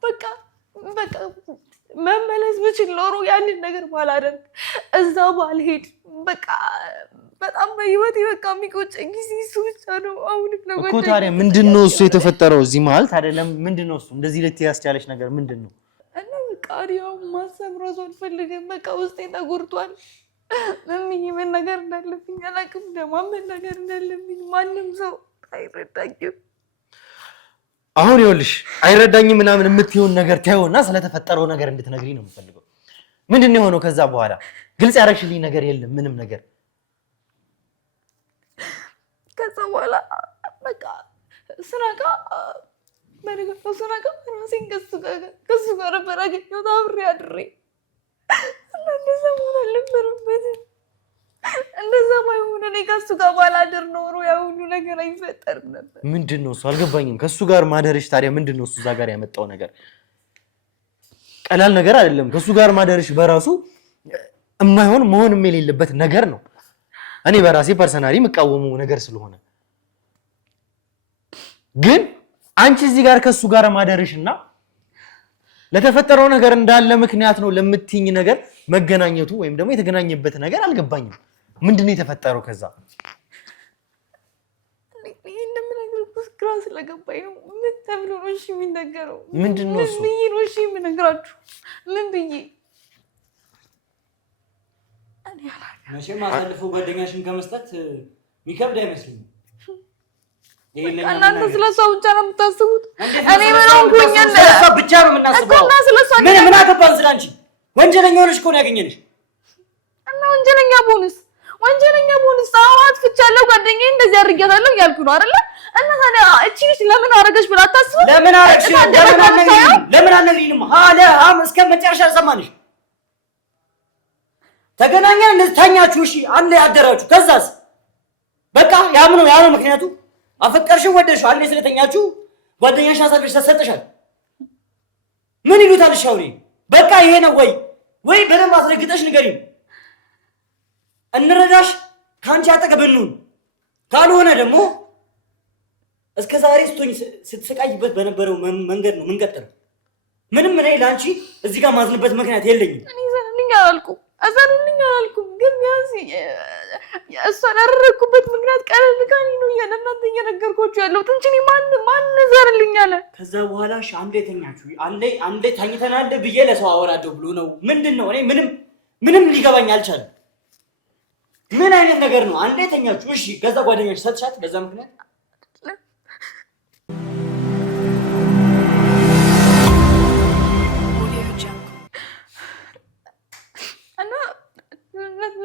በቃ መመለስ ብችል ኖሮ ያንን ነገር ባላደርግ እዛ ባልሄድ በቃ በጣም በህይወቴ በቃ የሚቆጨኝ ጊዜ እሱ ብቻ ነው። አሁንም ነው እኮ ታዲያ ምንድነው እሱ የተፈጠረው እዚህ መሀል? ታዲያ ምንድነው እሱ እንደዚህ ልትይ ያስቻለሽ ነገር ምንድነው? እና በቃ ያው ማሰብ ራሱ አልፈልግም። በቃ ውስጤ ተጎድቷል። ምን ነገር እንዳለብኝ አላውቅም። ደግሞ ምን ነገር እንዳለብኝ ማንም ሰው አይረዳኝም። አሁን ይኸውልሽ አይረዳኝም ምናምን የምትይውን ነገር ተይውና ስለተፈጠረው ነገር እንድትነግሪኝ ነው የምፈልገው። ምንድን ነው የሆነው? ከዛ በኋላ ግልጽ ያደረግሽልኝ ነገር የለም ምንም ነገር። ከዛ በኋላ በቃ ስነቃ ራሴን ከሱ ጋር ነበር አገኘሁት አብሬ አድሬ እና እንደዛ መሆን አልነበረበትም። እንደዛ ባይሆን እኔ ከሱ ጋር ባላደር ኖሮ ያ ሁሉ ነገር አይፈጠርም ነበር። ምንድን ነው እሱ? አልገባኝም። ከሱ ጋር ማደርሽ ታዲያ ምንድን ነው እሱ እዛ ጋር ያመጣው ነገር? ቀላል ነገር አይደለም። ከሱ ጋር ማደርሽ በራሱ የማይሆን መሆንም የሌለበት ነገር ነው። እኔ በራሴ ፐርሰናሊ የምቃወመው ነገር ስለሆነ ግን አንቺ እዚህ ጋር ከሱ ጋር ማደርሽና ለተፈጠረው ነገር እንዳለ ምክንያት ነው ለምትይኝ ነገር መገናኘቱ ወይም ደግሞ የተገናኘበት ነገር አልገባኝም። ምንድነው የተፈጠረው? ከዛ እንደምነግርህ ግራ ስለገባኝ ነው። ምን ተብሎ ነው እሺ የሚነገረው? ምንድነው እሱ? ምን ብዬ ነው እሺ የምነግራችሁ? ምን ብዬ መቼም አሳልፎ ጓደኛሽን ከመስጠት የሚከብድ አይመስለኝም። እናንተ ስለሷ ብቻ ነው የምታስቡት? እኔ ምን ሆንኩኝ? ስለሷ ብቻ ነው የምናስበው። ምን አገባን ስላንቺ? ወንጀለኛ ሆነሽ እኮ ነው ያገኘንሽ። እና ወንጀለኛ ቦንስ አጥፍቻለሁ፣ ጓደኛዬ እንደዚህ አድርጊያታለሁ እያልኩ ነው አይደለ? እና ታዲያ እቺ ልጅ ለምን አደረገች ብላ አታስብም? ለምን አደረግሽ? ለምን አነግሪንም? እስከ መጨረሻ ሰማንሽ። ተገናኘን፣ እንደዚህ ተኛችሁ፣ እሺ አንድ ላይ አደራችሁ። ከዛስ በቃ ያ ነው ምክንያቱ። አፈቀርሽው ወደድሽው አንዴ ስለተኛችሁ ጓደኛሽ አሳልፈሽ ተሰጥሻል። ምን ይሉታል? ሻውሪ በቃ ይሄ ነው ወይ በደንብ አስረግጠሽ ንገሪኝ። እንረዳሽ፣ ካንቺ አጠገብ እንሁን። ካልሆነ ደግሞ እስከ ዛሬ ስትሰቃይበት በነበረው መንገድ ነው የምንቀጥለው። ምንም እኔ ለአንቺ እዚህ ጋር ማዝንበት ምክንያት የለኝም። እኔ አዘኑልኝ አላልኩም፣ ግን ቢያንስ እሷን ያደረግኩበት ምክንያት ቀለል ካኒ ነው እናንተ እየነገርኳችሁ ያለሁት እንጂ ማን ዘርልኝ አለ። ከዛ በኋላ አንዴ ተኛችሁ፣ አንዴ ተኝተናል ብዬ ለሰው አወራለሁ ብሎ ነው። ምንድን ነው? እኔ ምንም ሊገባኝ አልቻለም። ምን አይነት ነገር ነው? አንዴ ተኛችሁ፣ እሺ፣ ከዛ ጓደኛሽ ሰጥሻት በዛ ምክንያት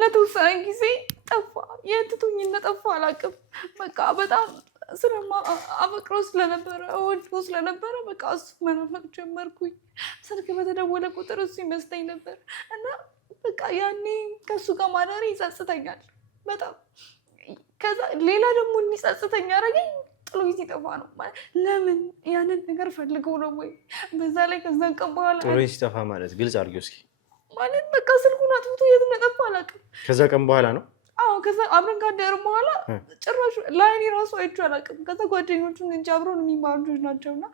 ለተወሰነ ጊዜ ጠፋ። የትቶኝ እንደጠፋ አላውቅም። በቃ በጣም አፈቅረው ስለነበረ እወደው ስለነበረ በቃ እሱ መናፈቅ ጀመርኩኝ። ስልክ በተደወለ ቁጥር እሱ ይመስለኝ ነበር እና በቃ ያኔ ከእሱ ጋር ማደሬ ይጸጽተኛል በጣም። ከዛ ሌላ ደግሞ እንዲጸጽተኝ ያደረገኝ ጥሎኝ ሲጠፋ ነው። ለምን ያንን ነገር ፈልገው ነው ወይ? በዛ ላይ ከዛን ቀን በኋላ ጥሎኝ ሲጠፋ ማለት ግልጽ አድርጊው እስኪ። ማለት በቃ ስልኩን አጥፍቶ የት እንደጠፋ አላውቅም። ከዛ ቀን በኋላ ነው? አዎ፣ ከዛ አብረን ካደርን በኋላ ጭራሽ ላይኔ ራሱ አይቼው አላውቅም። ከዛ ጓደኞቹን እንጂ አብረን የሚማሩ ልጆች ናቸውና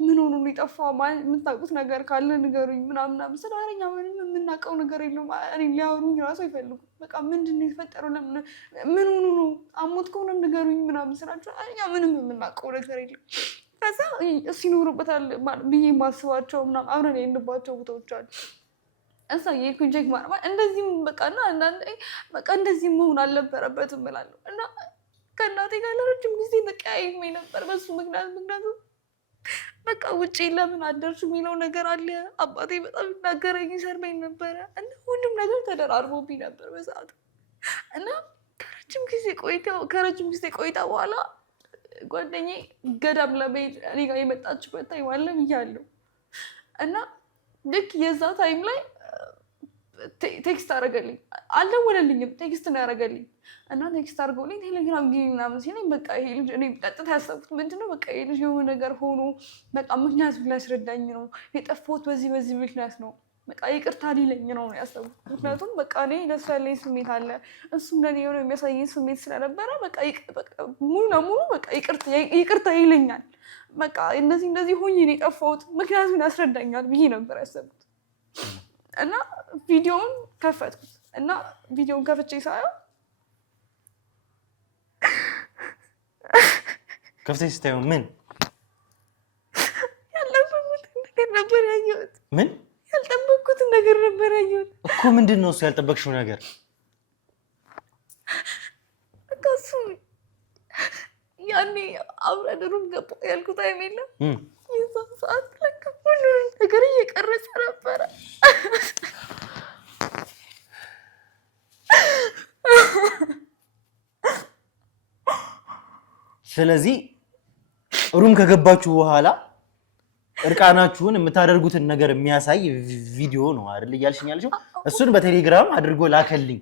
ምን ሆኖ ነው የጠፋው? የምታውቁት ነገር ካለ ንገሩኝ ምናምን ስለ አረኛ ምንም የምናውቀው ነገር የለም። እኔ ሊያወሩኝ ራሱ አይፈልጉም። በቃ ምንድን ነው የተፈጠረው? ምን ሆኖ ነው? አሞት ከሆነ ንገሩኝ ምናምን ስላቸው እኛ ምንም የምናውቀው ነገር የለም። ከዛ እሱ ይኖሩበታል ብዬ የማስባቸው ምናምን አብረን የሄድንባቸው ቦታዎች አሉ። እዛ የኩኝ ቼክ ማለት እንደዚህም በቃና አንዳንዴ በቃ እንደዚህ መሆን አልነበረበትም እላለሁ። እና ከእናቴ ጋር ለረጅም ጊዜ ተቀያይሜ ነበር በሱ ምክንያቱም በቃ ውጪ ለምን አደርሽ የሚለው ነገር አለ። አባቴ በጣም ይናገረኝ ይሰርበኝ ነበረ እና ሁሉም ነገር ተደራርቦብኝ ነበር በሰዓቱ። እና ከረጅም ጊዜ ቆይታ በኋላ ጓደኛዬ ገዳም ለመሄድ እኔ ጋር የመጣችበት ታይም አለ ብያለሁ። እና ልክ የዛ ታይም ላይ ቴክስት አደረገልኝ። አልደወለልኝም፣ ቴክስት ነው ያደረገልኝ። እና ቴክስት አድርገውልኝ ቴሌግራም ጊዜ ምናምን ሲለኝ በቃ ይሄ ልጅ እኔ ቀጥታ ያሰብኩት ምንድነው በቃ ይሄ ልጅ የሆነ ነገር ሆኖ በቃ ምክንያቱን ሊያስረዳኝ ነው የጠፋሁት በዚህ ምክንያት ነው በቃ ይቅርታ ሊለኝ ነው ያሰብኩት። ምክንያቱም በቃ እኔ ለእሱ ያለኝ ስሜት አለ፣ እሱም ለእኔ የሆነ የሚያሳየኝ ስሜት ስለነበረ በቃ ሙሉ ለሙሉ በቃ ይቅርታ ይለኛል። በቃ እንደዚህ ሆኜ ነው የጠፋሁት፣ ምክንያቱም ያስረዳኛል ብዬ ነበር ያሰብኩት። እና ቪዲዮውን ከፈትኩት እና ቪዲዮውን ከፍቼ ሳየው ከፍተሽ ስታየው ምን ያልጠበኩትን ነገር ነበር ያየሁት። ምን ያልጠበኩትን ነገር ነበር ያየሁት እኮ። ምንድን ነው እሱ ያልጠበቅሽው ነገር? በቃ እሱ ያኔ አብረን ሩም ገባ ያልኩት አይደለም። የዛን ሰዓት ለካ ሁሉንም ነገር እየቀረጸ ነበረ። ስለዚህ ሩም ከገባችሁ በኋላ እርቃናችሁን የምታደርጉትን ነገር የሚያሳይ ቪዲዮ ነው አይደል እያልሽኝ ያልሽው? እሱን በቴሌግራም አድርጎ ላከልኝ።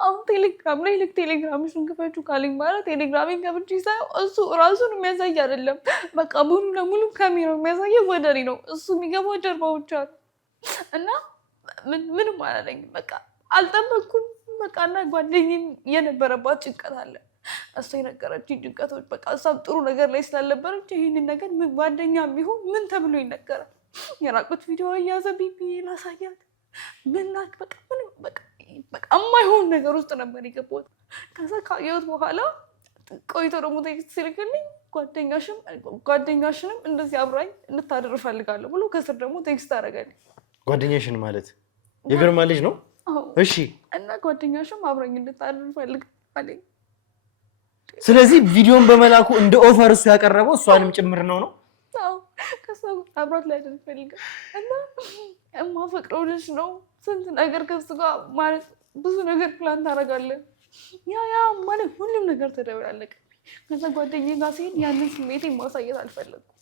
አሁን ቴሌግራም ላይ ቴሌግራምሽን ክፈችው ካለኝ በኋላ ቴሌግራሜን ከፍቼ ሳየው እሱ ራሱን የሚያሳይ አይደለም። በቃ ሙሉ ለሙሉ ካሜራው የሚያሳየው ወደ እኔ ነው። እሱ የሚገባው ጀርባው ብቻ ነው እና ምንም አላለኝም። በቃ አልጠበኩም። በቃ እና ጓደኛዬም የነበረባት ጭንቀት አለ። እሷ የነገረችኝ ጭንቀቶች በቃ እሷም ጥሩ ነገር ላይ ስላልነበረች ይህንን ነገር ጓደኛ ቢሆን ምን ተብሎ ይነገራል? የራቁት ቪዲዮ እያዘ ቢቢ ላሳያት ምናክ በቃ ምንም በቃ የማይሆን ነገር ውስጥ ነበር የገባሁት። ከዛ ካየሁት በኋላ ቆይቶ ደግሞ ቴክስት ሲልክልኝ ጓደኛሽንም እንደዚህ አብራኝ እንድታደር እፈልጋለሁ ብሎ ከስር ደግሞ ቴክስት አደረገልኝ። ጓደኛሽን ማለት የግርማ ልጅ ነው? እሺ። እና ጓደኛሽም አብራኝ እንድታደር እፈልጋለሁ። ስለዚህ ቪዲዮን በመላኩ እንደ ኦፈር እሱ ያቀረበው እሷንም ጭምር ነው? አዎ ከሷ አብራት ላይ አይደል ፈልገው እና የማፈቅረው ልጅ ነው። ስንት ነገር ከሱ ጋር ማለት ብዙ ነገር ፕላን ታደርጋለህ። ያ ማለት ሁሉም ነገር ተደበላለቀ። ከዛ ጓደኛዬ ጋር ሲሄድ ያንን ስሜቴን ማሳየት አልፈለኩም።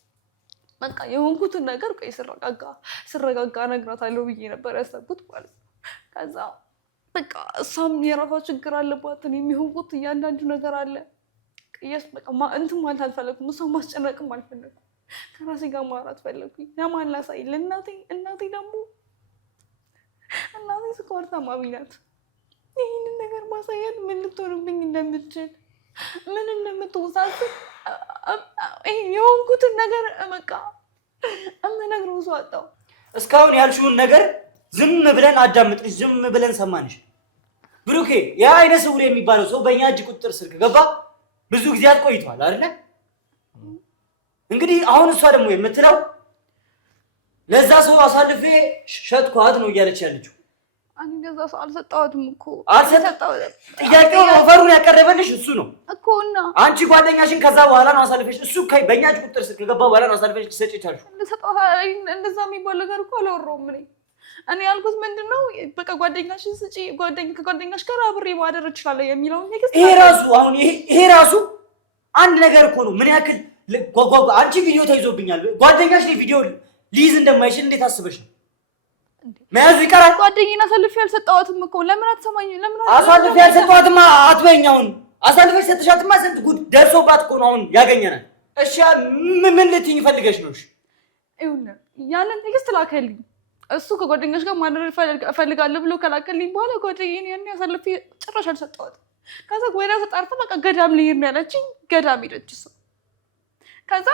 በቃ የሆንኩትን ነገር ቆይ ስረጋጋ እነግራታለሁ ብዬ ነበር ያሰብኩት ማለት ነው። ከዛ በቃ እሷም የራሷ ችግር አለባት፣ እኔም የሆንኩት እያንዳንዱ ነገር አለ። በቃ እንትን ማለት አልፈለኩም። እሷን ማስጨነቅም አልፈለኩም። ከራሴ ጋር ማውራት ፈለኩኝ። ለማን ላሳይ? እናቴ ደግሞ ስኳር ታማሚ ናት። ይህንን ነገር ማሳየት ምን ልትሆንብኝ እንደምትችል ምን እንደምትወሳስብ የሆንኩትን ነገር በቃ እምነግረው ሰው አጣሁ። እስካሁን ያልሽውን ነገር ዝም ብለን አዳምጥሽ፣ ዝም ብለን ሰማንሽ። ብሩኬ ያ አይነ ስውር የሚባለው ሰው በእኛ እጅ ቁጥጥር ስር ከገባ ብዙ ጊዜያት ቆይቷል አይደለ? እንግዲህ አሁን እሷ ደግሞ የምትለው ለዛ ሰው አሳልፌ ሸጥኳት ነው እያለች ያለችው። እኔ ለዛ ሰው አልሰጠኋትም እኮ። ጥያቄው ኦፈሩን ያቀረበልሽ እሱ ነው እኮ። እና አንቺ ጓደኛሽን ከዛ በኋላ ነው አሳልፈሽ እሱ በእኛ እጅ ቁጥጥር ስር ከገባ በኋላ ነው አሳልፈሽ ልትሰጪ ቻልሽው። እንደዛ የሚባል ነገር እኮ አላወራሁም እኔ ያልኩት ምንድነው በቃ ጓደኛሽን ስጪ፣ ከጓደኛሽ ጋር አብሬ ማደር እችላለሁ የሚለው ነገር። ይሄ ራሱ አንድ ነገር እኮ ነው። ምን ያክል አንቺ ቪዲዮ ተይዞብኛል፣ ጓደኛሽ ላይ ቪዲዮ ሊይዝ እንደማይችል እንዴት አስበሽ ነው? መያዙ ይቀራል። ጓደኛዬን አሳልፌ አልሰጠኋትም እኮ። ለምን አትሰማኝ? አሳልፌ አልሰጠኋትማ አትበይኝ። አሁን አሳልፈሽ ሰጥሻትማ ስንት ጉድ ደርሶባት እኮ ነው አሁን ያገኘናል። እሺ ምን ልትይኝ ፈልገሽ ነው? እሺ ይኸውልህ ያንን ቴክስት ላከልኝ እሱ ከጓደኛሽ ጋር ማድረግ እፈልጋለሁ ብሎ ከላከልኝ በኋላ ጓደኛዬን ያኔ አሳልፌ ጭራሽ አልሰጠኋትም። ከዛ ወይራ ተጣርታ በቃ ገዳም ልሄድ ነው ያለችኝ። ገዳም ሄደች እሷ። ከዛ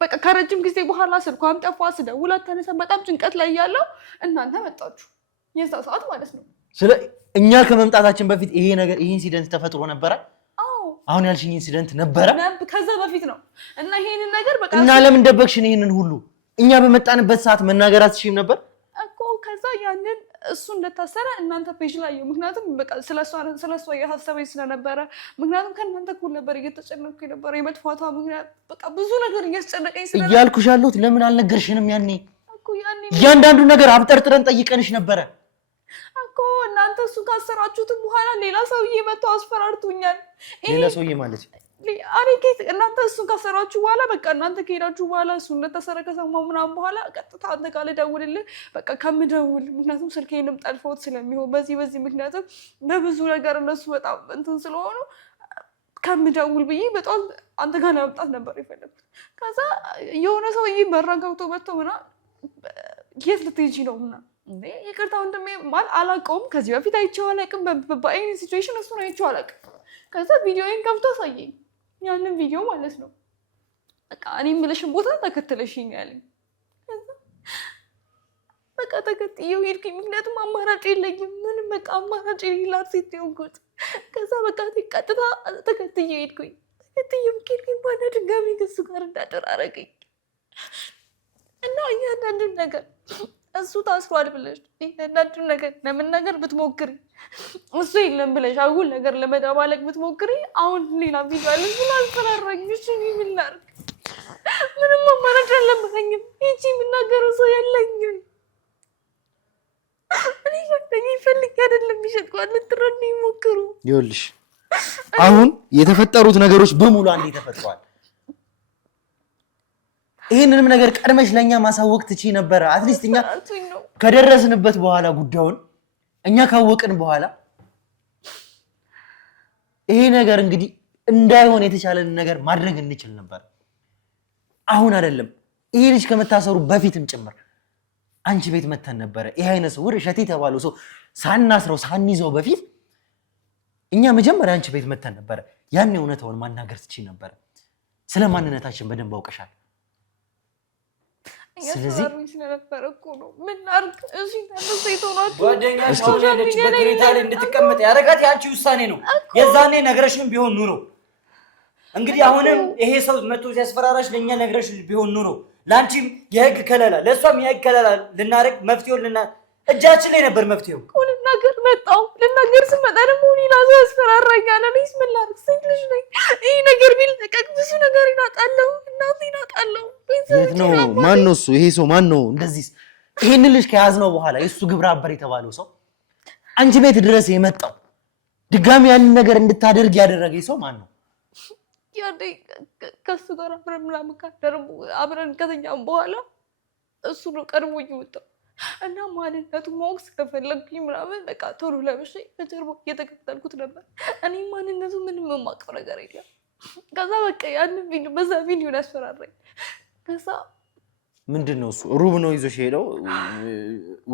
በቃ ከረጅም ጊዜ በኋላ ስልኳም ጠፋ፣ ስደውል አታነሳም። በጣም ጭንቀት ላይ ያለው እናንተ መጣችሁ የዛ ሰዓት ማለት ነው። ስለ እኛ ከመምጣታችን በፊት ይሄ ኢንሲደንት ተፈጥሮ ነበረ። አዎ አሁን ያልሽኝ ኢንሲደንት ነበረ ከዛ በፊት ነው። እና ይሄንን ነገር በቃ እና ለምን ደበቅሽን? ይሄንን ሁሉ እኛ በመጣንበት ሰዓት መናገር አትችይም ነበር እኮ። ከዛ ያንን እሱ እንደታሰረ እናንተ ፔጅ ላይ ምክንያቱም በቃ ስለሷ የሀሳበኝ ስለነበረ ምክንያቱም ከእናንተ እኩል ነበር እየተጨነቅኩ የነበረ የመጥፋቷ ምክንያት በቃ ብዙ ነገር እያስጨነቀኝ ስለነበረ እያልኩሽ ያለሁት ለምን አልነገርሽንም? ያኔ እያንዳንዱ ነገር አብጠርጥረን ጠይቀንሽ ነበረ እኮ። እናንተ እሱ ካሰራችሁትም በኋላ ሌላ ሰውዬ መጥቶ አስፈራርቶኛል። ሌላ ሰውዬ ማለት እናንተ እሱን ካሰራችሁ በኋላ በቃ እናንተ ከሄዳችሁ በኋላ እሱ እንደተሰረ ከሰማሁ ምናምን በኋላ ቀጥታ አንተ ጋር ልደውልልህ በቃ ከምደውል ምክንያቱም ስልኬንም ጠልፈውት ስለሚሆን በዚህ ምክንያቱም በብዙ ነገር እነሱ በጣም እንትን ስለሆኑ ከምደውል ብዬ በጣም አንተ ጋር ለመምጣት ነበር የፈለኩት። ከዛ የሆነ ሰውዬ በራ ገብቶ መጥቶ ምናምን የት ልትሄጂ ነው ምናምን እንዴ ይቅርታ ወንድሜ ማለት አላውቀውም። ከዚህ በፊት አይቼው አላውቅም። በአይኔ ሲቹዌሽን እሱን አይቼው አላውቅም። ከዛ ቪዲዮዬን ከፍቶ አሳየኝ። ያንን ቪዲዮ ማለት ነው። በቃ እኔ የምልሽን ቦታ ተከትለሽኝ ያለኝ። በቃ ተከትዬው ሄድኩኝ። ምክንያቱም አማራጭ የለኝም። ምንም በቃ አማራጭ የሌላት ሴት የሆንኩት። ከዛ በቃ ቀጥታ ተከትዬ ሄድኩኝ። ተከትዬው ሄድኩኝ። በኋላ ድጋሚ ከሱ ጋር እንዳደር አደረገኝ እና እያንዳንዱን ነገር እሱ ታስሯል ብለሽ እያንዳንዱን ነገር ለመናገር ብትሞክሪ እሱ የለም ብለሽ አጉል ነገር ለመደባለቅ ብትሞክሪ አሁን ሌላ ቪዲዮ አለ ብሎ አስፈራራኝ። እሺ ምን ላድርግ? ምንም አማራጭ አልነበረኝም። ይቺ የምናገረው ሰው የለኝም። እኔ ፈልጌ አይደለም ይሸጥኳል። ልትረዱኝ ሞክሩ። ይኸውልሽ አሁን የተፈጠሩት ነገሮች በሙሉ አንዴ ተፈጥሯል። ይሄንንም ነገር ቀድመሽ ለኛ ማሳወቅ ትችይ ነበር። አትሊስት እኛ ከደረስንበት በኋላ ጉዳዩን እኛ ካወቅን በኋላ ይሄ ነገር እንግዲህ እንዳይሆን የተቻለን ነገር ማድረግ እንችል ነበር። አሁን አይደለም ይሄ ልጅ ከመታሰሩ በፊትም ጭምር አንቺ ቤት መተን ነበረ። ይሄ አይነት ሰው እሸቴ የተባለው ሰው ሳናስረው ሳንይዘው በፊት እኛ መጀመሪያ አንቺ ቤት መተን ነበረ። ያን እውነታውን ማናገር ትችይ ነበር። ስለ ማንነታችን በደንብ አውቀሻል። ስለዚህ ስለነበረ እኮ ነው ምን አርግ እሺ ተነስተይቶናል። ጓደኛሽ ያለችበት ሁኔታ ላይ እንድትቀመጥ ያደረጋት ያንቺ ውሳኔ ነው። የዛኔ ነገረሽም ቢሆን ኑሮ እንግዲህ አሁንም ይሄ ሰው መጥቶ ሲያስፈራራሽ ለኛ ነገረሽ ቢሆን ኑሮ ላንቺም የህግ ከለላ ለሷም የህግ ከለላ ልናረግ መፍትሄው እጃችን ላይ ነበር መፍትሄው። ልናገር መጣሁ። ልናገር ስመጣ ደግሞ ሌላ ሰው ያስፈራራኛል። እኔስ ምን ላድርግ? ሴት ልጅ ነኝ። ይሄ ነገር ቢለቀቅ ብዙ ነገር ይናጣለሁ። እናቴ ይናጣለሁ። የት ነው? ማን ነው እሱ? ይሄ ሰው ማን ነው? እንደዚህ ይሄንን ልጅ ከያዝነው በኋላ የእሱ ግብረ አበር የተባለው ሰው አንቺ ቤት ድረስ የመጣው ድጋሚ ያንን ነገር እንድታደርግ ያደረገ ሰው ማን ነው? ያኔ ከእሱ ጋር አብረን ምናምን ካደረም አብረን ከተኛም በኋላ እሱ ነው ቀድሞ እየወጣው እና ማንነቱ ማወቅ ስለፈለግኩኝ ምናምን በቃ ቶሎ ለብሼ በጀርባ እየተከተልኩት ነበር። እኔ ማንነቱ ምንም የማውቀው ነገር የለም። ከዛ በቃ ያንን ቪዲዮ በዛ ቪዲዮ ያስፈራራኝ። ከዛ ምንድን ነው እሱ ሩም ነው ይዞሽ ሄደው?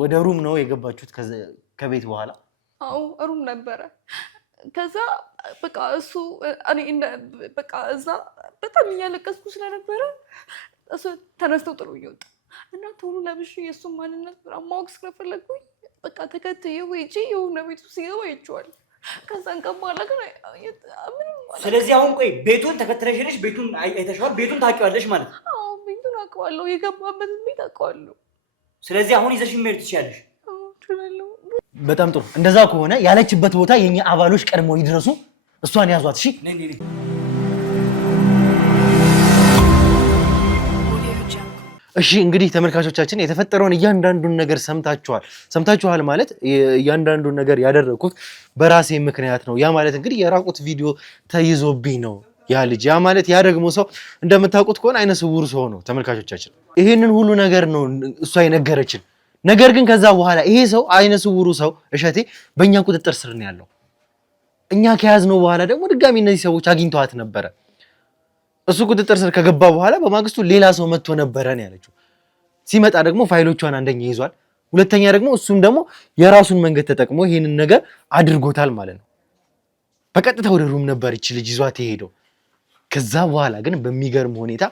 ወደ ሩም ነው የገባችሁት ከቤት በኋላ? አዎ ሩም ነበረ። ከዛ በቃ እሱ እኔ በቃ እዛ በጣም እያለቀስኩ ስለነበረ እሱ ተነስተው ጥሎ እየወጣ እና ቶሎ ለብሼ የእሱን ማንነት ማወቅ ስለፈለግኩኝ በቃ ተከትዬው ሂጂ የሆነ ቤቱ ሲገባ ይችዋል። ከዛን ቀን በኋላ ግን ምንም። ስለዚህ አሁን ቆይ ቤቱን ተከትለሽ ሄደሽ ቤቱን አይተሽዋል? ቤቱን ታውቂዋለሽ ማለት ነው? አዎ ቤቱን አውቀዋለሁ፣ የገባበትን ቤት አውቀዋለሁ። ስለዚህ አሁን ይዘሽ መሄድ ትችያለሽ? እችላለሁ። በጣም ጥሩ። እንደዛ ከሆነ ያለችበት ቦታ የኛ አባሎች ቀድመው ይድረሱ፣ እሷን ያዟት። እሺ እሺ እንግዲህ ተመልካቾቻችን የተፈጠረውን እያንዳንዱን ነገር ሰምታችኋል ማለት እያንዳንዱን ነገር ያደረኩት በራሴ ምክንያት ነው። ያ ማለት እንግዲህ የራቁት ቪዲዮ ተይዞብኝ ነው ያ ልጅ። ያ ማለት ያ ደግሞ ሰው እንደምታውቁት ከሆነ አይነ ስውር ሰው ነው። ተመልካቾቻችን ይሄንን ሁሉ ነገር ነው እሷ የነገረችን። ነገር ግን ከዛ በኋላ ይሄ ሰው አይነ ስውሩ ሰው እሸቴ በእኛ ቁጥጥር ስር ነው ያለው። እኛ ከያዝነው በኋላ ደግሞ ድጋሚ እነዚህ ሰዎች አግኝተዋት ነበረ። እሱ ቁጥጥር ስር ከገባ በኋላ በማግስቱ ሌላ ሰው መጥቶ ነበረ ነው ያለችው። ሲመጣ ደግሞ ፋይሎቿን አንደኛ ይዟል፣ ሁለተኛ ደግሞ እሱም ደግሞ የራሱን መንገድ ተጠቅሞ ይሄንን ነገር አድርጎታል ማለት ነው። በቀጥታ ወደ ሩም ነበር እቺ ልጅ ይዟት የሄደው። ከዛ በኋላ ግን በሚገርም ሁኔታ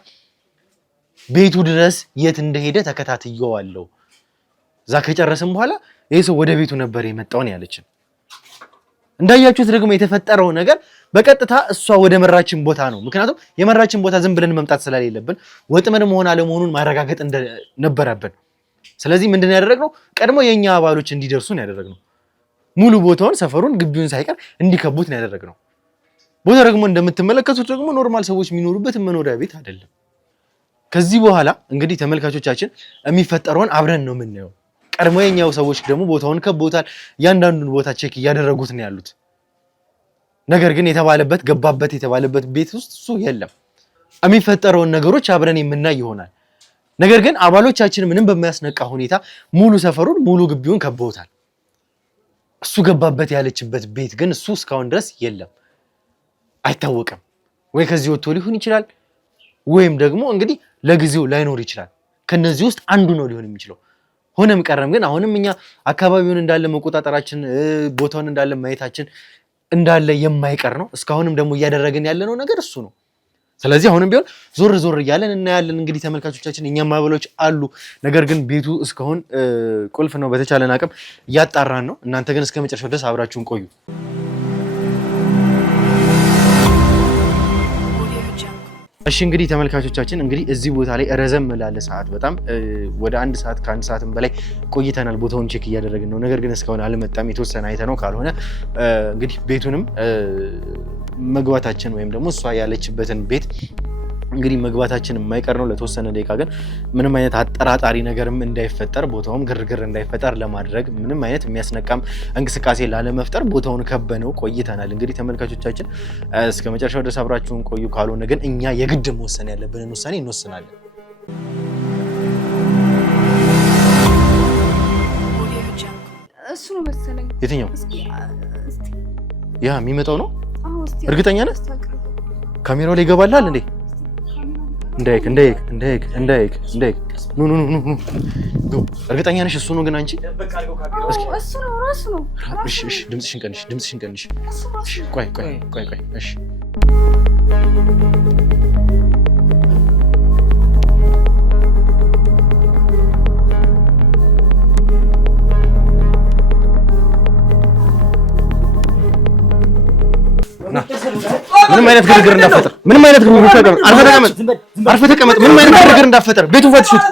ቤቱ ድረስ የት እንደሄደ ተከታትየዋለሁ። እዛ ከጨረስን በኋላ ይሄ ሰው ወደ ቤቱ ነበር የመጣው ነው ያለችን። እንዳያችሁት ደግሞ የተፈጠረው ነገር በቀጥታ እሷ ወደ መራችን ቦታ ነው። ምክንያቱም የመራችን ቦታ ዝም ብለን መምጣት ስለሌለብን ወጥመድ መሆን አለመሆኑን ማረጋገጥ እንደነበረብን፣ ስለዚህ ምንድነው ያደረግነው? ቀድሞ የኛ አባሎች እንዲደርሱ ነው ያደረግነው። ሙሉ ቦታውን፣ ሰፈሩን፣ ግቢውን ሳይቀር እንዲከቡት ነው ያደረግነው። ቦታ ደግሞ እንደምትመለከቱት ደግሞ ኖርማል ሰዎች የሚኖሩበት መኖሪያ ቤት አይደለም። ከዚህ በኋላ እንግዲህ ተመልካቾቻችን የሚፈጠረውን አብረን ነው የምናየው። ቀድሞ የኛው ሰዎች ደግሞ ቦታውን ከቦታል። እያንዳንዱን ቦታ ቼክ እያደረጉት ነው ያሉት። ነገር ግን ገባበት የተባለበት ቤት ውስጥ እሱ የለም። የሚፈጠረውን ነገሮች አብረን የምናይ ይሆናል። ነገር ግን አባሎቻችን ምንም በማያስነቃ ሁኔታ ሙሉ ሰፈሩን ሙሉ ግቢውን ከበውታል። እሱ ገባበት ያለችበት ቤት ግን እሱ እስካሁን ድረስ የለም፣ አይታወቅም። ወይ ከዚህ ወጥቶ ሊሆን ይችላል፣ ወይም ደግሞ እንግዲህ ለጊዜው ላይኖር ይችላል። ከነዚህ ውስጥ አንዱ ነው ሊሆን የሚችለው። ሆነም ቀረም ግን አሁንም እኛ አካባቢውን እንዳለ መቆጣጠራችን ቦታውን እንዳለ ማየታችን እንዳለ የማይቀር ነው። እስካሁንም ደግሞ እያደረግን ያለነው ነገር እሱ ነው። ስለዚህ አሁንም ቢሆን ዞር ዞር እያለን እናያለን። እንግዲህ ተመልካቾቻችን እኛም ማበሎች አሉ፣ ነገር ግን ቤቱ እስካሁን ቁልፍ ነው። በተቻለን አቅም እያጣራን ነው። እናንተ ግን እስከ መጨረሻው ድረስ አብራችሁን ቆዩ። እሺ እንግዲህ ተመልካቾቻችን እንግዲህ እዚህ ቦታ ላይ ረዘም ላለ ሰዓት በጣም ወደ 1 ሰዓት ከ1 ሰዓትም በላይ ቆይተናል። ቦታውን ቼክ እያደረግን ነው። ነገር ግን እስካሁን አልመጣም። የተወሰነ አይተነው ካልሆነ እንግዲህ ቤቱንም መግባታችን ወይም ደግሞ እሷ ያለችበትን ቤት እንግዲህ መግባታችን የማይቀር ነው። ለተወሰነ ደቂቃ ግን ምንም አይነት አጠራጣሪ ነገርም እንዳይፈጠር ቦታውም ግርግር እንዳይፈጠር ለማድረግ ምንም አይነት የሚያስነቃም እንቅስቃሴ ላለመፍጠር ቦታውን ከበነው ቆይተናል። እንግዲህ ተመልካቾቻችን እስከ መጨረሻው ድረስ አብራችሁን ቆዩ። ካልሆነ ግን እኛ የግድ መወሰን ያለብንን ውሳኔ እንወስናለን። እሱ ነው መሰለኝ። የትኛው ያ የሚመጣው ነው? እርግጠኛ ነህ? ካሜራው ላይ ይገባላል እንዴ? እንዳይክ ኑ እርግጠኛ ነሽ? እሱ ነው ግን አንቺ? እሱ ነው ራሱ ነው። እሺ ድምፅሽን ቀንሽ። ቆይ እሺ ምንም አይነት ግርግር እንዳፈጠር። ምንም አይነት ግርግር እንዳፈጠር። አርፈህ ተቀመጥ። ምንም አይነት ግርግር እንዳፈጠር። ቤቱን ፈትሹት።